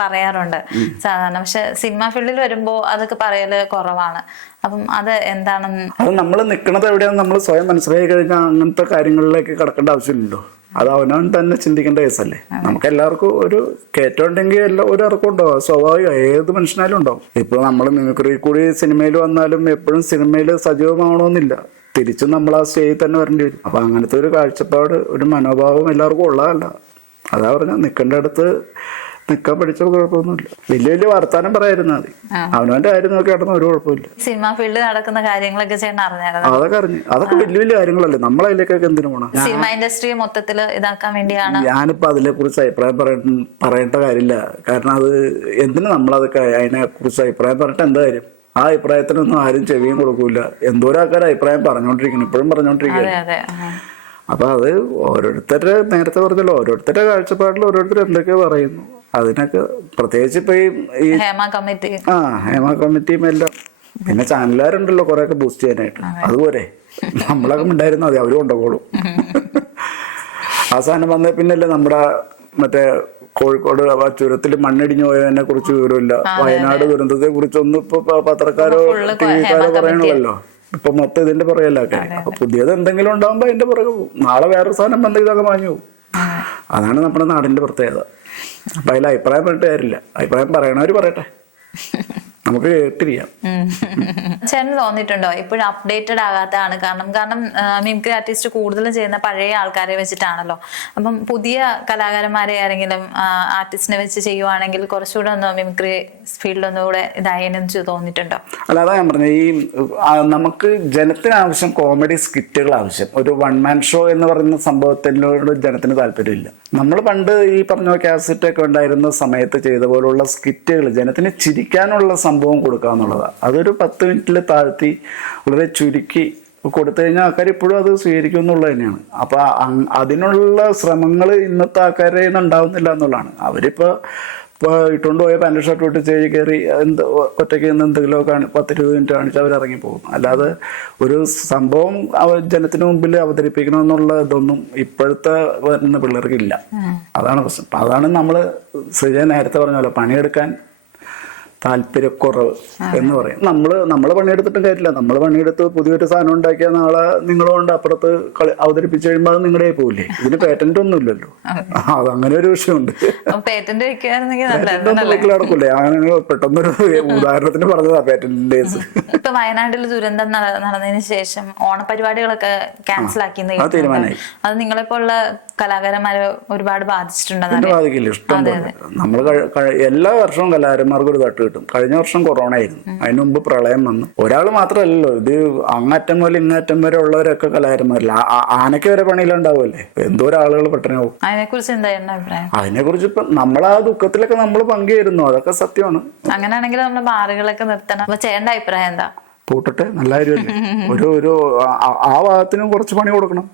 Speaker 2: പറയാറുണ്ട്. സാധാരണ പക്ഷെ സിനിമ ഫീൽഡിൽ വരുമ്പോ അതൊക്കെ പറയൽ കുറവാണ്. അപ്പം അത് എന്താണെന്ന്
Speaker 1: അത് നമ്മൾ നിൽക്കുന്നത് എവിടെയാണെന്ന് നമ്മൾ സ്വയം മനസ്സിലാക്കി കഴിഞ്ഞാൽ അങ്ങനത്തെ കാര്യങ്ങളിലേക്ക് കടക്കേണ്ട ആവശ്യമില്ലല്ലോ. അത് അവനവൻ തന്നെ ചിന്തിക്കേണ്ട കേസല്ലേ. നമുക്ക് എല്ലാവർക്കും ഒരു കയറ്റം ഉണ്ടെങ്കിൽ എല്ലാ ഒരു ഇറക്കം ഉണ്ടാവും സ്വാഭാവികം. ഏത് മനുഷ്യനായാലും ഉണ്ടാവും. ഇപ്പൊ നമ്മൾ മിമിക്രി കൂടി സിനിമയിൽ വന്നാലും എപ്പോഴും സിനിമയിൽ സജീവമാവണമെന്നില്ല. തിരിച്ചും നമ്മൾ ആ സ്റ്റേജിൽ തന്നെ വരേണ്ടി വരും. അപ്പൊ അങ്ങനത്തെ ഒരു കാഴ്ചപ്പാട് ഒരു മനോഭാവം എല്ലാവർക്കും ഉള്ളതല്ല. അതാ പറഞ്ഞ നിൽക്കേണ്ട അടുത്ത് നിൽക്കാൻ പഠിച്ച കുഴപ്പമൊന്നുമില്ല. വലിയ വലിയ വർത്താനം പറയായിരുന്നു മതി അവനവന്റെ കാര്യം നോക്കി നടന്ന ഒരു കുഴപ്പമില്ല.
Speaker 2: സിനിമ ഫീൽഡ് നടക്കുന്ന കാര്യങ്ങളൊക്കെ ചേട്ടൻ അറിഞ്ഞായിരുന്നു?
Speaker 1: അതൊക്കെ അറിഞ്ഞു. അതൊക്കെ വലിയ വലിയ കാര്യങ്ങളല്ലേ. നമ്മളതിലേക്കൊക്കെ എന്തിനു പോണം?
Speaker 2: സിനിമ ഇൻഡസ്ട്രി മൊത്തത്തിൽ ഇതാക്കാൻ വേണ്ടിയാണ്.
Speaker 1: ഞാനിപ്പോ അതിനെ കുറിച്ച് അഭിപ്രായം പറയ പറയേണ്ട കാര്യമില്ല. കാരണം അത് എന്തിനു നമ്മളതൊക്കെ അതിനെ കുറിച്ച് അഭിപ്രായം പറഞ്ഞിട്ട് എന്താ കാര്യം? ആ അഭിപ്രായത്തിനൊന്നും ആരും ചെവിയും കൊടുക്കൂല. എന്തോരം ആൾക്കാർ അഭിപ്രായം പറഞ്ഞോണ്ടിരിക്കുന്നു. ഇപ്പോഴും പറഞ്ഞോണ്ടിരിക്കുകയാണ്.
Speaker 2: അതെ അതെ ആ.
Speaker 1: അപ്പൊ അത് ഓരോരുത്തരുടെ നേരത്തെ പറഞ്ഞല്ലോ ഓരോരുത്തരുടെ കാഴ്ചപ്പാടിൽ ഓരോരുത്തർ എന്തൊക്കെ പറയുന്നു. അതിനൊക്കെ പ്രത്യേകിച്ച് ഇപ്പൊ ഈ
Speaker 2: ഹേമ കമ്മിറ്റി.
Speaker 1: ആ ഹേമ കമ്മിറ്റിയും എല്ലാം. പിന്നെ ചാനലുകാരുണ്ടല്ലോ കുറെ ഒക്കെ ബൂസ്റ്റ് ചെയ്യാനായിട്ട് അതുപോലെ. നമ്മളൊക്കെ ഉണ്ടായിരുന്നു അതെ അവരും കൊണ്ടുപോകും അവസാനം വന്ന പിന്നല്ലേ നമ്മുടെ മറ്റേ കോഴിക്കോട് ചുരത്തിൽ മണ്ണിടിഞ്ഞു പോയതിനെ കുറിച്ച് വിവരമില്ല. വയനാട് ദുരന്തത്തെ കുറിച്ചൊന്നും ഇപ്പൊ പത്രക്കാരോ ടി വിക്കാരോ പറയണമല്ലോ. ഇപ്പൊ മൊത്തം ഇതിന്റെ പുറകെല്ലൊക്കെ അപ്പൊ പുതിയത് എന്തെങ്കിലും ഉണ്ടാകുമ്പോ അതിന്റെ പുറകെ പോകും. നാളെ വേറൊരു സാധനം ബന്ധം ഇതൊക്കെ മാഞ്ഞു പോകും അതാണ് നമ്മുടെ നാടിന്റെ പ്രത്യേകത. അപ്പൊ അതിൽ അഭിപ്രായം പറഞ്ഞിട്ട് കാര്യമില്ല. അഭിപ്രായം പറയണവര് പറയട്ടെ. നമുക്ക് കേട്ടിരിക്കാം.
Speaker 2: ചേട്ടന് തോന്നിയിട്ടുണ്ടോ? ഇപ്പോഴും അപ്ഡേറ്റഡ് ആകാത്തതാണ്. കാരണം കാരണം മിമിക്രി ആർട്ടിസ്റ്റ് കൂടുതലും ചെയ്യുന്ന പഴയ ആൾക്കാരെ വെച്ചിട്ടാണല്ലോ. അപ്പം പുതിയ കലാകാരന്മാരെ ആരെങ്കിലും ആർട്ടിസ്റ്റിനെ വെച്ച് ചെയ്യുവാണെങ്കിൽ കുറച്ചുകൂടെ ഒന്ന് മിമിക്രി ഫീൽഡ് ഒന്നുകൂടെ ഇതായെന്ന് തോന്നിയിട്ടുണ്ടോ?
Speaker 1: അല്ല അതാ ഞാൻ പറഞ്ഞത് ഈ നമുക്ക് ജനത്തിന് ആവശ്യം കോമഡി സ്കിറ്റുകൾ ആവശ്യം. ഒരു വൺ മാൻ ഷോ എന്ന് പറയുന്ന സംഭവത്തിനോട് ജനത്തിന് താല്പര്യമില്ല. നമ്മൾ പണ്ട് ഈ പറഞ്ഞ കാസറ്റ് ഒക്കെ ഉണ്ടായിരുന്ന സമയത്ത് ചെയ്ത പോലുള്ള സ്കിറ്റുകൾ ജനത്തിന് ചിരിക്കാനുള്ള സംഭവം കൊടുക്കുക എന്നുള്ളതാണ് അതൊരു പത്ത് മിനിറ്റിൽ താഴ്ത്തി വളരെ ചുരുക്കി കൊടുത്തു കഴിഞ്ഞാൽ ആൾക്കാർ ഇപ്പോഴും അത് സ്വീകരിക്കും എന്നുള്ളത് തന്നെയാണ്. അപ്പോൾ അതിനുള്ള ശ്രമങ്ങൾ ഇന്നത്തെ ആൾക്കാരെ ഉണ്ടാവുന്നില്ല എന്നുള്ളതാണ്. അവരിപ്പോൾ ഇപ്പോൾ ഇട്ടുകൊണ്ട് പോയ പാന്റ് ഷർട്ട് ഇട്ട് സ്റ്റേജിൽ കയറി എന്ത് ഒറ്റയ്ക്ക് നിന്ന് എന്തെങ്കിലും കാണി പത്തിരുപത് മിനിറ്റ് കാണിച്ച് അവർ ഇറങ്ങി പോകും. അല്ലാതെ ഒരു സംഭവം അവ ജനത്തിന് മുമ്പിൽ അവതരിപ്പിക്കണമെന്നുള്ള ഇതൊന്നും ഇപ്പോഴത്തെ വരുന്ന പിള്ളേർക്കില്ല. അതാണ് പ്രശ്നം. അപ്പം അതാണ് നമ്മൾ ശ്രീജയ നേരത്തെ പറഞ്ഞ പോലെ പണിയെടുക്കാൻ താല്പര്യക്കുറവ് എന്ന് പറയും. നമ്മൾ നമ്മൾ പണിയെടുത്തിട്ടും കാര്യമില്ല. നമ്മൾ പണിയെടുത്ത് പുതിയൊരു സാധനം ഉണ്ടാക്കിയ നാളെ നിങ്ങളുകൊണ്ട് അപ്പുറത്ത് കളി അവതരിപ്പിച്ചു കഴിയുമ്പോൾ അത് നിങ്ങളുടെ പോവില്ലേ? ഇതിന് പേറ്റന്റ് ഒന്നും ഇല്ലല്ലോ. അത്. അങ്ങനെ ഒരു വിഷയമുണ്ട്.
Speaker 2: പേറ്റന്റ്
Speaker 1: നടക്കൂലേ? അങ്ങനെ പെട്ടെന്നൊരു ഉദാഹരണത്തിന് പറഞ്ഞതാ പേറ്റന്റ് കേസ്
Speaker 2: ഇപ്പൊ വയനാട്ടിൽ ദുരന്തം നട- നടന്നതിന് ശേഷം ഓണപരിപാടികളൊക്കെ ക്യാൻസൽ ആക്കി.
Speaker 1: അത്
Speaker 2: നിങ്ങളെപ്പോലുള്ള കലാകാരന്മാരെ ഒരുപാട് ബാധിച്ചിട്ടുണ്ടെന്ന്
Speaker 1: ബാധിക്കില്ല ഇഷ്ടം പോലെ. നമ്മൾ എല്ലാ വർഷവും കലാകാരന്മാർക്ക് ഒരു തട്ട് കിട്ടും. കഴിഞ്ഞ വർഷം കൊറോണ ആയിരുന്നു അതിനു മുമ്പ് പ്രളയം വന്നു. ഒരാൾ മാത്രമല്ലല്ലോ ഇത് അങ്ങറ്റം മുതൽ ഇങ്ങറ്റം വരെ ഉള്ളവരൊക്കെ കലാകാരന്മാരില്ല? ആനയ്ക്ക് വരെ പണിയിലുണ്ടാവുമല്ലേ? എന്തോരം ആളുകൾ പെട്ടെന്നാവും
Speaker 2: അതിനെ കുറിച്ച് എന്തായിരുന്നു അഭിപ്രായം?
Speaker 1: അതിനെ കുറിച്ച് ഇപ്പൊ നമ്മൾ ആ ദുഃഖത്തിലൊക്കെ നമ്മൾ പങ്കുചേരുന്നു. അതൊക്കെ സത്യമാണ്.
Speaker 2: അങ്ങനെയാണെങ്കിൽ നമ്മൾ ബാറുകളൊക്കെ നിർത്തണം. അപ്പൊ ചേട്ടന്റെ അഭിപ്രായം എന്താ?
Speaker 1: പൂട്ടട്ടെ നല്ല കാര്യമല്ലേ? ഒരു ഒരു ആ ഭാഗത്തിനും കുറച്ച് പണി കൊടുക്കണം.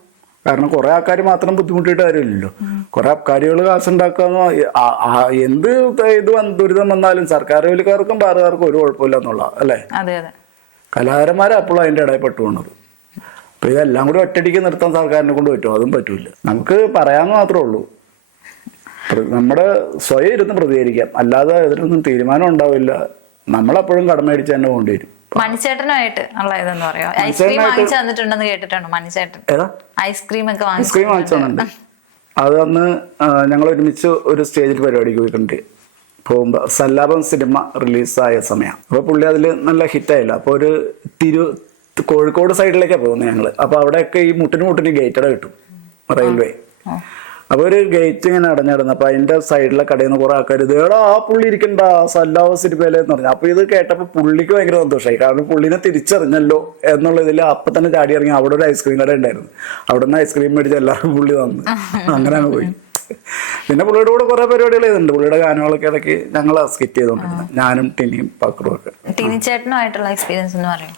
Speaker 1: കാരണം കുറെ ആൾക്കാർ മാത്രം ബുദ്ധിമുട്ടിയിട്ട് കാര്യമില്ലല്ലോ. കുറെ ആൾക്കാരികൾ കാശുണ്ടാക്കാന്ന് എന്ത് ഇത് ദുരിതം വന്നാലും സർക്കാർ ജോലിക്കാർക്കും ബാറുകാർക്കും ഒരു കുഴപ്പമില്ല എന്നുള്ള അല്ലേ? കലാകാരന്മാരെ അപ്പോഴും അതിന്റെ ഇടയിൽ പെട്ടുപോണത്. അപ്പൊ ഇതെല്ലാം കൂടി ഒറ്റടിക്ക് നിർത്താൻ സർക്കാരിനെ കൊണ്ട് പറ്റുമോ? അതും പറ്റൂല. നമുക്ക് പറയാന്ന് മാത്രമേ ഉള്ളൂ. നമ്മുടെ സ്വയം ഇരുന്ന് പ്രതികരിക്കാം. അല്ലാതെ ഇതിലൊന്നും തീരുമാനം ഉണ്ടാവില്ല. നമ്മളെപ്പോഴും കടമേടിച്ച് തന്നെ കൊണ്ടുവരും
Speaker 2: മണിച്ചേട്ടനുമായിട്ട് ഉള്ള ഇതെന്ന് പറയാം. ഐസ്ക്രീം വാങ്ങിച്ചു തന്നിട്ടുണ്ടെന്ന് കേട്ടിട്ടുണ്ടോ മണിച്ചേട്ടൻ. ഐസ്ക്രീം ഒക്കെ
Speaker 1: ഐസ്ക്രീം
Speaker 2: വാങ്ങിച്ചു
Speaker 1: വാങ്ങിച്ചോന്നുണ്ട് അത് അന്ന് ഞങ്ങൾ ഒരുമിച്ച് ഒരു സ്റ്റേജിൽ പരിപാടിക്ക് പോയിട്ടുണ്ട്. പോകുമ്പോൾ സല്ലാപം സിനിമ റിലീസായ സമയം. അപ്പോൾ പുള്ളി അതിൽ നല്ല ഹിറ്റായില്ല അപ്പോൾ ഒരു തിരു കോഴിക്കോട് സൈഡിലേക്കാണ് പോകുന്നത് ഞങ്ങൾ അപ്പോൾ അവിടെയൊക്കെ ഈ മുട്ടിന് മുട്ടിന് ഗേറ്റട കിട്ടും. റെയിൽവേ അപ്പോൾ ഒരു ഗേറ്റ് ഇങ്ങനെ അടഞ്ഞിടുന്നു അപ്പോൾ അതിന്റെ സൈഡിലെ കടയിൽ നിന്ന് കുറെ ആൾക്കാർ ഇതേടാ ആ പുള്ളി ഇരിക്കണ്ട സല്ലാവ എന്ന് പറഞ്ഞു. അപ്പോൾ ഇത് കേട്ടപ്പോൾ പുള്ളിക്ക് ഭയങ്കര സന്തോഷമായി കാരണം പുള്ളിനെ തിരിച്ചറിഞ്ഞല്ലോ എന്നുള്ള ഇതിൽ അപ്പം തന്നെ ചാടി ഇറങ്ങി. അവിടെ ഒരു ഐസ്ക്രീം കട ഉണ്ടായിരുന്നു. അവിടെ നിന്ന് ഐസ്ക്രീം മേടിച്ച് എല്ലാവർക്കും പുള്ളി തന്നു. അങ്ങനെ അങ്ങ് പോയി. പിന്നെ പുള്ളിയുടെ കൂടെ കുറെ പരിപാടികൾ ചെയ്തിട്ടുണ്ട്. പുള്ളിയുടെ ഗാനങ്ങളൊക്കെ ഇടയ്ക്ക് ഞങ്ങൾ സ്കിറ്റ് ചെയ്തോണ്ടിരുന്നു ഞാനും ടിനിയും പക്രും ഒക്കെ
Speaker 2: ടിനിച്ചേട്ടനുമായിട്ടുള്ള എക്സ്പീരിയൻസ് എന്ന് പറയും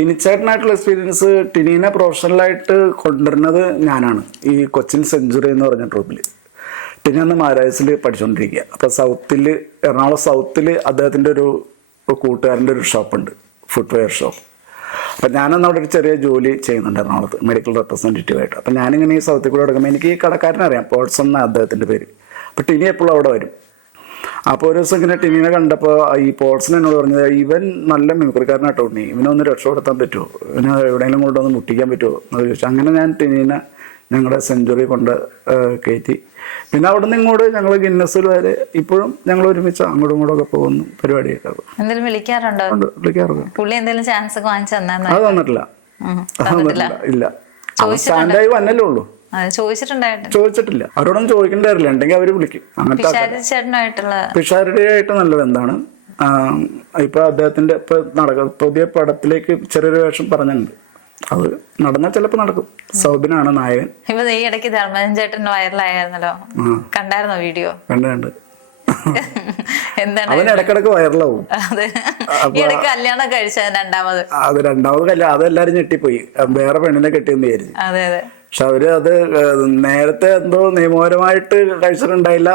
Speaker 1: ടിനിച്ചേട്ടനായിട്ടുള്ള എക്സ്പീരിയൻസ് ടിനീനെ പ്രൊഫഷണലായിട്ട് കൊണ്ടുവരുന്നത് ഞാനാണ്. ഈ കൊച്ചിൻ സെഞ്ചുറി എന്ന് പറഞ്ഞ ട്രൂപ്പിൽ ടിനി അന്ന് മാരായസിൽ പഠിച്ചുകൊണ്ടിരിക്കുക അപ്പോൾ സൗത്തിൽ എറണാകുളം സൗത്തിൽ അദ്ദേഹത്തിന്റെ ഒരു കൂട്ടുകാരന്റെ ഒരു ഷോപ്പുണ്ട് ഫുട്വെയർ ഷോപ്പ് അപ്പം ഞാനന്ന് അവിടെ ഒരു ചെറിയ ജോലി ചെയ്യുന്നുണ്ട് എറണാകുളത്ത് മെഡിക്കൽ റെപ്രസെന്റേറ്റീവ് ആയിട്ട്. അപ്പം ഞാനിങ്ങനെ ഈ സൗത്തിൽ കൂടെ എടുക്കുമ്പോൾ എനിക്ക് ഈ കടക്കാരനെ അറിയാം. പോട്ട്സൺ എന്നാണ് അദ്ദേഹത്തിന്റെ പേര്. അപ്പം ടിനി എപ്പോഴും അവിടെ വരും. അപ്പോൾ ഒരു ദിവസം ഇങ്ങനെ ടിമിനെ കണ്ടപ്പോൾ ഈ പോൾസൺ എന്നോട് പറഞ്ഞത് ഇവൻ നല്ല മിമിക്രിക്കാരനാട്ടോ ഉണ്ണി ഇവനൊന്ന് രക്ഷപ്പെടുത്താൻ പറ്റുമോ ഇവന് എവിടെയെങ്കിലും കൊണ്ടൊന്ന് മുട്ടിക്കാൻ പറ്റുമോ എന്ന് ചോദിച്ചു. അങ്ങനെ ഞാൻ ടിമിനെ ഞങ്ങളുടെ സെഞ്ചുറി കൊണ്ട് കയറ്റി പിന്നെ അവിടെ നിന്ന് ഇങ്ങോട്ട് ഞങ്ങൾ ഗിന്നസിൽ വരെ ഇപ്പോഴും ഞങ്ങൾ ഒരുമിച്ച് അങ്ങോട്ടും ഇങ്ങോട്ടും ഒക്കെ പോകുന്നു പരിപാടിയൊക്കെ
Speaker 2: എന്തെങ്കിലും വിളിക്കാറുണ്ടോ?
Speaker 1: വിളിക്കാറുണ്ട്.
Speaker 2: പുള്ളി എന്തെങ്കിലും ചാൻസ് വാങ്ങിച്ചു
Speaker 1: അത് തന്നിട്ടില്ല. ഇല്ല. സ്റ്റാൻഡായി വന്നല്ലേ ഉള്ളൂ. ചോദിച്ചിട്ടില്ല. അവരോടൊന്നും ചോദിക്കണ്ടായിരുന്നില്ല ഉണ്ടെങ്കിൽ അവർ വിളിക്കും. അങ്ങനത്തെ പിഷാരടിയായിട്ട് നല്ല ബന്ധമാണ് ഇപ്പൊ അദ്ദേഹത്തിന്റെ ഇപ്പൊ നടക്ക പുതിയ പടത്തിലേക്ക് ചെറിയൊരു വേഷം പറഞ്ഞിട്ടുണ്ട്. അത് നടന്നാൽ ചിലപ്പോ നടക്കും. സൗബിനാണ് നായകൻ.
Speaker 2: ഇപ്പൊ ഈ ഇടയ്ക്ക് ധർമ്മജൻ ചേട്ടൻ വൈറലായിരുന്നല്ലോ. കണ്ടായിരുന്നോ വീഡിയോ?
Speaker 1: കണ്ടുണ്ട് കണ്ട്.
Speaker 2: എന്താണ്?
Speaker 1: ഇടക്കിടക്ക് വൈറലാവും.
Speaker 2: കല്യാണം കഴിച്ച രണ്ടാമത്.
Speaker 1: അത് രണ്ടാമത് കല്യാണം അതെല്ലാരും ഞെട്ടിപ്പോയി. വേറെ പെണ്ണിനെ കെട്ടിയെന്ന് വിചാരിച്ചു.
Speaker 2: അതെ അതെ.
Speaker 1: പക്ഷെ അവർ അത് നേരത്തെ എന്തോ നിയമപരമായിട്ട് കഴിച്ചിട്ടുണ്ടായില്ല ഉണ്ടായില്ല.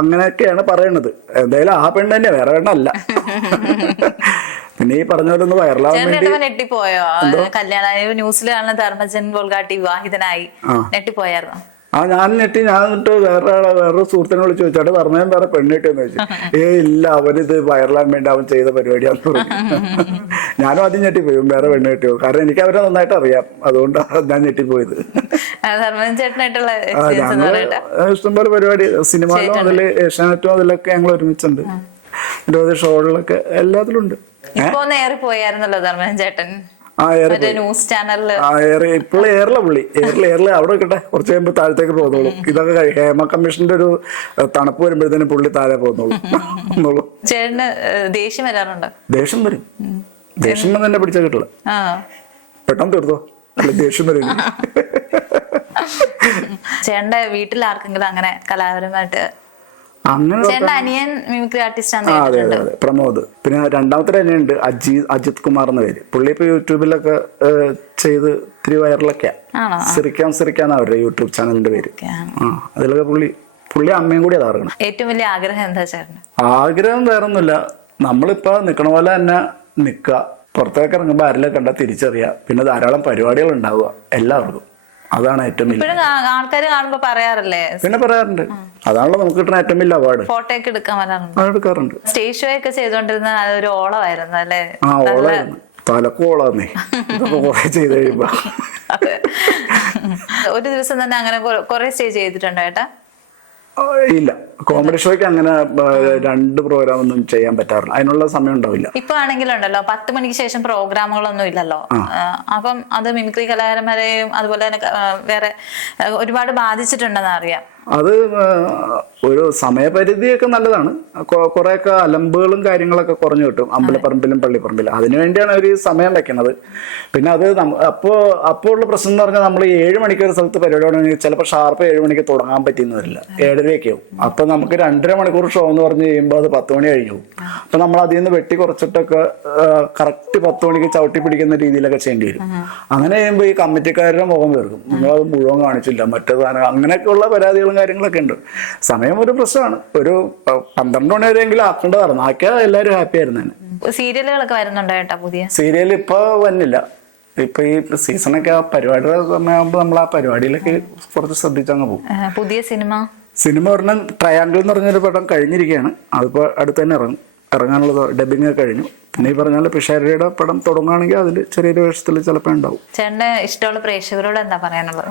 Speaker 1: അങ്ങനെയൊക്കെയാണ് പറയണത്. എന്തായാലും ആ പെണ്ണ് തന്നെ വേറെ പെണ്ണല്ല. പിന്നെ ഈ പറഞ്ഞ പോലെ ഒന്ന് വൈറലാവാൻ വേണ്ടി
Speaker 2: നെട്ടിപ്പോയോ? കല്യാണ ന്യൂസിൽ കാണുന്ന ധർമ്മജൻ ബോൾഗാട്ടി വിവാഹിതനായി നെട്ടിപ്പോയായിരുന്നു?
Speaker 1: ആ ഞാൻ ഞെട്ടി ഞാൻ എന്നിട്ട് വേറെ ആളെ വേറൊരു സുഹൃത്തിനെ വിളിച്ച് ചോദിച്ചാട്ട് പറഞ്ഞാൽ വേറെ പെണ്ണ് കിട്ടിയെന്ന് ചോദിച്ചു. ഏ ഇല്ല അവനിത് വയറിലാൻ വേണ്ടി അവൻ ചെയ്ത പരിപാടിയാന്ന് പറഞ്ഞു. ഞാനും ആദ്യം ഞെട്ടിപ്പോയി പോയി വേറെ പെണ്ണ് കിട്ടിയോ? കാരണം എനിക്ക് അവരെ നന്നായിട്ട് അറിയാം. അതുകൊണ്ടാണ് ഞാൻ ഞെട്ടിപ്പോയത്. ഇഷ്ടംപോലെ പരിപാടി. സിനിമയിലും അതിൽ ഏഷ്യാനെറ്റും അതിലൊക്കെ ഞങ്ങൾ ഒരുമിച്ചുണ്ട്. നിരവധി ഷോകളിലൊക്കെ എല്ലാത്തിലും ഉണ്ട്
Speaker 2: ഇപ്പൊ നേരെ പോയായിരുന്നല്ലോ ധർമ്മൻ ചേട്ടൻ. ന്യൂസ്
Speaker 1: ചാനലിൽ ഇപ്പോൾ ഏറില പുള്ളി. ഏറില ഏറില അവിടെ വെക്കട്ടെ കുറച്ച് കഴിയുമ്പോൾ താഴത്തേക്ക് പോകുന്നുള്ളൂ ഇതൊക്കെ ഹേമ കമ്മീഷന്റെ ഒരു തണുപ്പ് വരുമ്പോഴത്തേനും പുള്ളി താഴെ പോകുന്നുള്ളൂ
Speaker 2: ചേട്ടന് ദേഷ്യം വരാറുണ്ടോ?
Speaker 1: ദേഷ്യം വരും. ദേഷ്യം വന്ന് തന്നെ പിടിച്ചാൽ കിട്ടില്ല
Speaker 2: ആ.
Speaker 1: പെട്ടെന്ന് തീർത്തോ. ദേഷ്യം വരും.
Speaker 2: ചേട്ടന്റെ വീട്ടിൽ ആർക്കെങ്കിലും അങ്ങനെ കലാപരമായിട്ട്
Speaker 1: അങ്ങനെ
Speaker 2: അനിയൻ മിമിക്രി ആർട്ടിസ്റ്റ്
Speaker 1: ആ അതെ അതെ അതെ. പ്രമോദ്. പിന്നെ രണ്ടാമത്തെ അനിയുണ്ട് അജി അജിത് കുമാർ എന്ന പേര്. പുള്ളി ഇപ്പൊ യൂട്യൂബിലൊക്കെ ചെയ്ത് ഇത്തിരി വൈറലൊക്കെയാ. സിറിക്കാൻ സിറിക്കാന്ന് അവരുടെ യൂട്യൂബ് ചാനലിന്റെ പേര്. ആ. അതിലൊക്കെ പുള്ളി പുള്ളി അമ്മയും കൂടി അതാർക്കണം
Speaker 2: ഏറ്റവും വലിയ ആഗ്രഹം എന്താ ചേട്ടൻ
Speaker 1: ആഗ്രഹം വേറൊന്നുമില്ല. നമ്മളിപ്പോ നിക്കണ പോലെ തന്നെ നിക്കുക പുറത്തേക്ക് ഇറങ്ങുമ്പോൾ ആരെല്ലാം കണ്ടാൽ തിരിച്ചറിയുക പിന്നെ ധാരാളം പരിപാടികൾ ഉണ്ടാവുക എല്ലാവർക്കും. അതാണ് ഏറ്റവും വലിയ
Speaker 2: ആൾക്കാർ കാണുമ്പോ പറയാറില്ലേ?
Speaker 1: പിന്നെ പറയാറുണ്ട്. അതാണല്ലോ നമുക്ക് കിട്ടുന്ന ഏറ്റവും വലിയ അവാർഡ്.
Speaker 2: ഫോട്ടോ ഒക്കെ എടുക്കാൻ വരാറുണ്ട്?
Speaker 1: എടുക്കാറുണ്ട്.
Speaker 2: സ്റ്റേജ് ഷോ ഒക്കെ ചെയ്തോണ്ടിരുന്ന അതൊരു ഓളമായിരുന്നു അല്ലേ?
Speaker 1: ആ ഓളായിരുന്നു. തലക്കും ഓളാന്നേ. ഇതൊക്കെ കുറെ ചെയ്ത് കഴിയുമ്പോ.
Speaker 2: ഒരു ദിവസം തന്നെ അങ്ങനെ കുറെ സ്റ്റേജ് ചെയ്തിട്ടുണ്ടോ ഏട്ടാ?
Speaker 1: ഇല്ല. കോമഡി ഷോയ്ക്ക് അങ്ങനെ രണ്ട് പ്രോഗ്രാം ഒന്നും ചെയ്യാൻ പറ്റാറില്ല. അതിനുള്ള സമയം ഉണ്ടാവില്ല.
Speaker 2: ഇപ്പൊ ആണെങ്കിലുണ്ടല്ലോ പത്ത് മണിക്ക് ശേഷം പ്രോഗ്രാമുകളൊന്നും ഇല്ലല്ലോ. അപ്പം അത് മിമിക്രി കലാകാരന്മാരെയും അതുപോലെ തന്നെ വേറെ ഒരുപാട് ബാധിച്ചിട്ടുണ്ടെന്ന് അറിയാം.
Speaker 1: അത് ഒരു സമയപരിധിയൊക്കെ നല്ലതാണ്. കുറെയൊക്കെ അലമ്പുകളും കാര്യങ്ങളൊക്കെ കുറഞ്ഞു കിട്ടും. അമ്പലപ്പറമ്പിലും പള്ളിപ്പറമ്പിലും. അതിനു വേണ്ടിയാണ് അവർ സമയം വെക്കുന്നത്. പിന്നെ അത് അപ്പോൾ അപ്പോ അപ്പോൾ ഉള്ള പ്രശ്നം എന്ന് പറഞ്ഞാൽ നമ്മൾ ഏഴ് മണിക്ക് ഒരു സ്ഥലത്ത് പരിപാടി തുടങ്ങി ചിലപ്പോൾ ഷാർപ്പ് ഏഴ് മണിക്ക് തുടങ്ങാൻ പറ്റിയെന്ന് വരില്ല ഏഴരയൊക്കെ ആവും അപ്പൊ നമുക്ക് രണ്ടര മണിക്കൂർ ഷോ എന്ന് പറഞ്ഞു കഴിയുമ്പോൾ അത് പത്ത് മണി കഴിഞ്ഞു പോകും. അപ്പൊ നമ്മൾ അതിൽ നിന്ന് വെട്ടി കുറച്ചിട്ടൊക്കെ കറക്റ്റ് പത്ത് മണിക്ക് ചവിട്ടി പിടിക്കുന്ന രീതിയിലൊക്കെ ചെയ്യേണ്ടി വരും. അങ്ങനെ ചെയ്യുമ്പോൾ ഈ കമ്മിറ്റിക്കാരുടെ മുഖം തീർക്കും അത് മുഴുവൻ കാണിച്ചില്ല. മറ്റേത് ഉള്ള അങ്ങനെയൊക്കെയുള്ള പരാതികളും കാര്യങ്ങളൊക്കെ ഉണ്ട്. സമയം ഒരു പ്രശ്നമാണ്. ഒരു പന്ത്രണ്ട് മണി വരെയെങ്കിലും ആക്കേണ്ടതാണ് ആക്കിയാൽ എല്ലാവരും ഹാപ്പി ആയിരുന്നു
Speaker 2: സീരിയലുകളൊക്കെ വരുന്നുണ്ടോ കേട്ടോ പുതിയ?
Speaker 1: സീരിയൽ ഇപ്പൊ വന്നില്ല. ഇപ്പൊ ഈ സീസണൊക്കെ ആ പരിപാടിയുടെ സമയമാകുമ്പോൾ നമ്മൾ ആ പരിപാടിയിലൊക്കെ കുറച്ച് ശ്രദ്ധിച്ചങ്ങ് പോകും.
Speaker 2: പുതിയ സിനിമ?
Speaker 1: സിനിമ പറഞ്ഞാൽ ട്രയാങ്കിൾ എന്ന് പറഞ്ഞൊരു പടം കഴിഞ്ഞിരിക്കുകയാണ്. അതിപ്പോൾ അടുത്ത് തന്നെ ഇറങ്ങും. ഇറങ്ങാനുള്ള ഡബിങ് കഴിഞ്ഞു. പിന്നെ ഈ പറഞ്ഞാൽ പിഷാരിയുടെ പടം തുടങ്ങുകയാണെങ്കിൽ അതിൽ ചെറിയൊരു വേഷത്തിൽ ചിലപ്പോൾ ഉണ്ടാവും.
Speaker 2: ചേട്ടന്റെ ഇഷ്ടമുള്ള പ്രേക്ഷകരോട് എന്താ പറയാനുള്ളത്?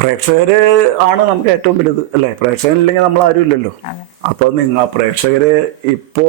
Speaker 1: പ്രേക്ഷകര് ആണ് നമുക്ക് ഏറ്റവും വലുത് അല്ലേ? പ്രേക്ഷകനില്ലെങ്കിൽ നമ്മൾ ആരും ഇല്ലല്ലോ. അപ്പൊ നിങ്ങൾ പ്രേക്ഷകര് ഇപ്പോ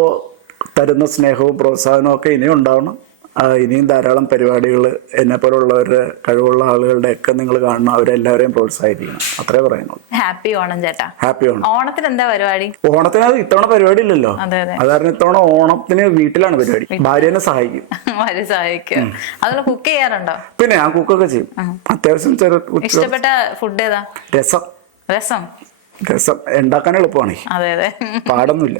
Speaker 1: തരുന്ന സ്നേഹവും പ്രോത്സാഹനവും ഒക്കെ ഇനിയും ഉണ്ടാവണം. ഇനിയും ധാരാളം പരിപാടികൾ എന്നെ പോലുള്ളവരുടെ കഴിവുള്ള ആളുകളുടെ ഒക്കെ നിങ്ങൾ കാണണം. അവരെല്ലാവരെയും പ്രോത്സാഹിപ്പിക്കണം. അത്രേ പറയുന്നുള്ളൂ.
Speaker 2: ഹാപ്പി ഓണം ചേട്ടാ.
Speaker 1: ഹാപ്പി ഓണം.
Speaker 2: ഓണത്തിന് എന്താ പരിപാടി?
Speaker 1: ഓണത്തിന് അത് ഇത്തവണ പരിപാടി ഇല്ലല്ലോ.
Speaker 2: അതെ
Speaker 1: കാരണം ഇത്തവണ ഓണത്തിന് വീട്ടിലാണ് പരിപാടി. ഭാര്യനെ സഹായിക്കും.
Speaker 2: ഭാര്യ സഹായിക്കും. അതുപോലെ കുക്ക് ചെയ്യാറുണ്ടോ?
Speaker 1: പിന്നെ ഞാൻ കുക്കൊക്കെ ചെയ്യും. അത്യാവശ്യം ചെറു
Speaker 2: ഇഷ്ടപ്പെട്ട ഫുഡ് ഏതാ?
Speaker 1: രസം.
Speaker 2: രസം.
Speaker 1: രസം. ഉണ്ടാക്കാൻ എളുപ്പമാണ്.
Speaker 2: അതെ അതെ.
Speaker 1: പാടൊന്നുമില്ല.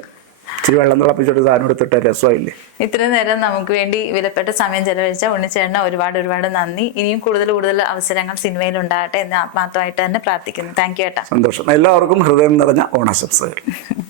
Speaker 1: ഇച്ചിരി വെള്ളം തിളപ്പിച്ചിട്ട് സാധനം എടുത്തിട്ട് രസമായില്ലേ?
Speaker 2: ഇത്രയും നേരം നമുക്ക് വേണ്ടി വിലപ്പെട്ട സമയം ചെലവഴിച്ച ഉണ്ണിച്ചേട്ടന് ഒരുപാട് ഒരുപാട് നന്ദി. ഇനിയും കൂടുതൽ കൂടുതൽ അവസരങ്ങൾ സിനിമയിൽ ഉണ്ടാകട്ടെ എന്ന് ആത്മാർത്ഥമായിട്ട് തന്നെ പ്രാർത്ഥിക്കുന്നു. താങ്ക് യു ഏട്ടാ.
Speaker 1: സന്തോഷം. എല്ലാവർക്കും ഹൃദയം നിറഞ്ഞ ഓണാശംസകൾ.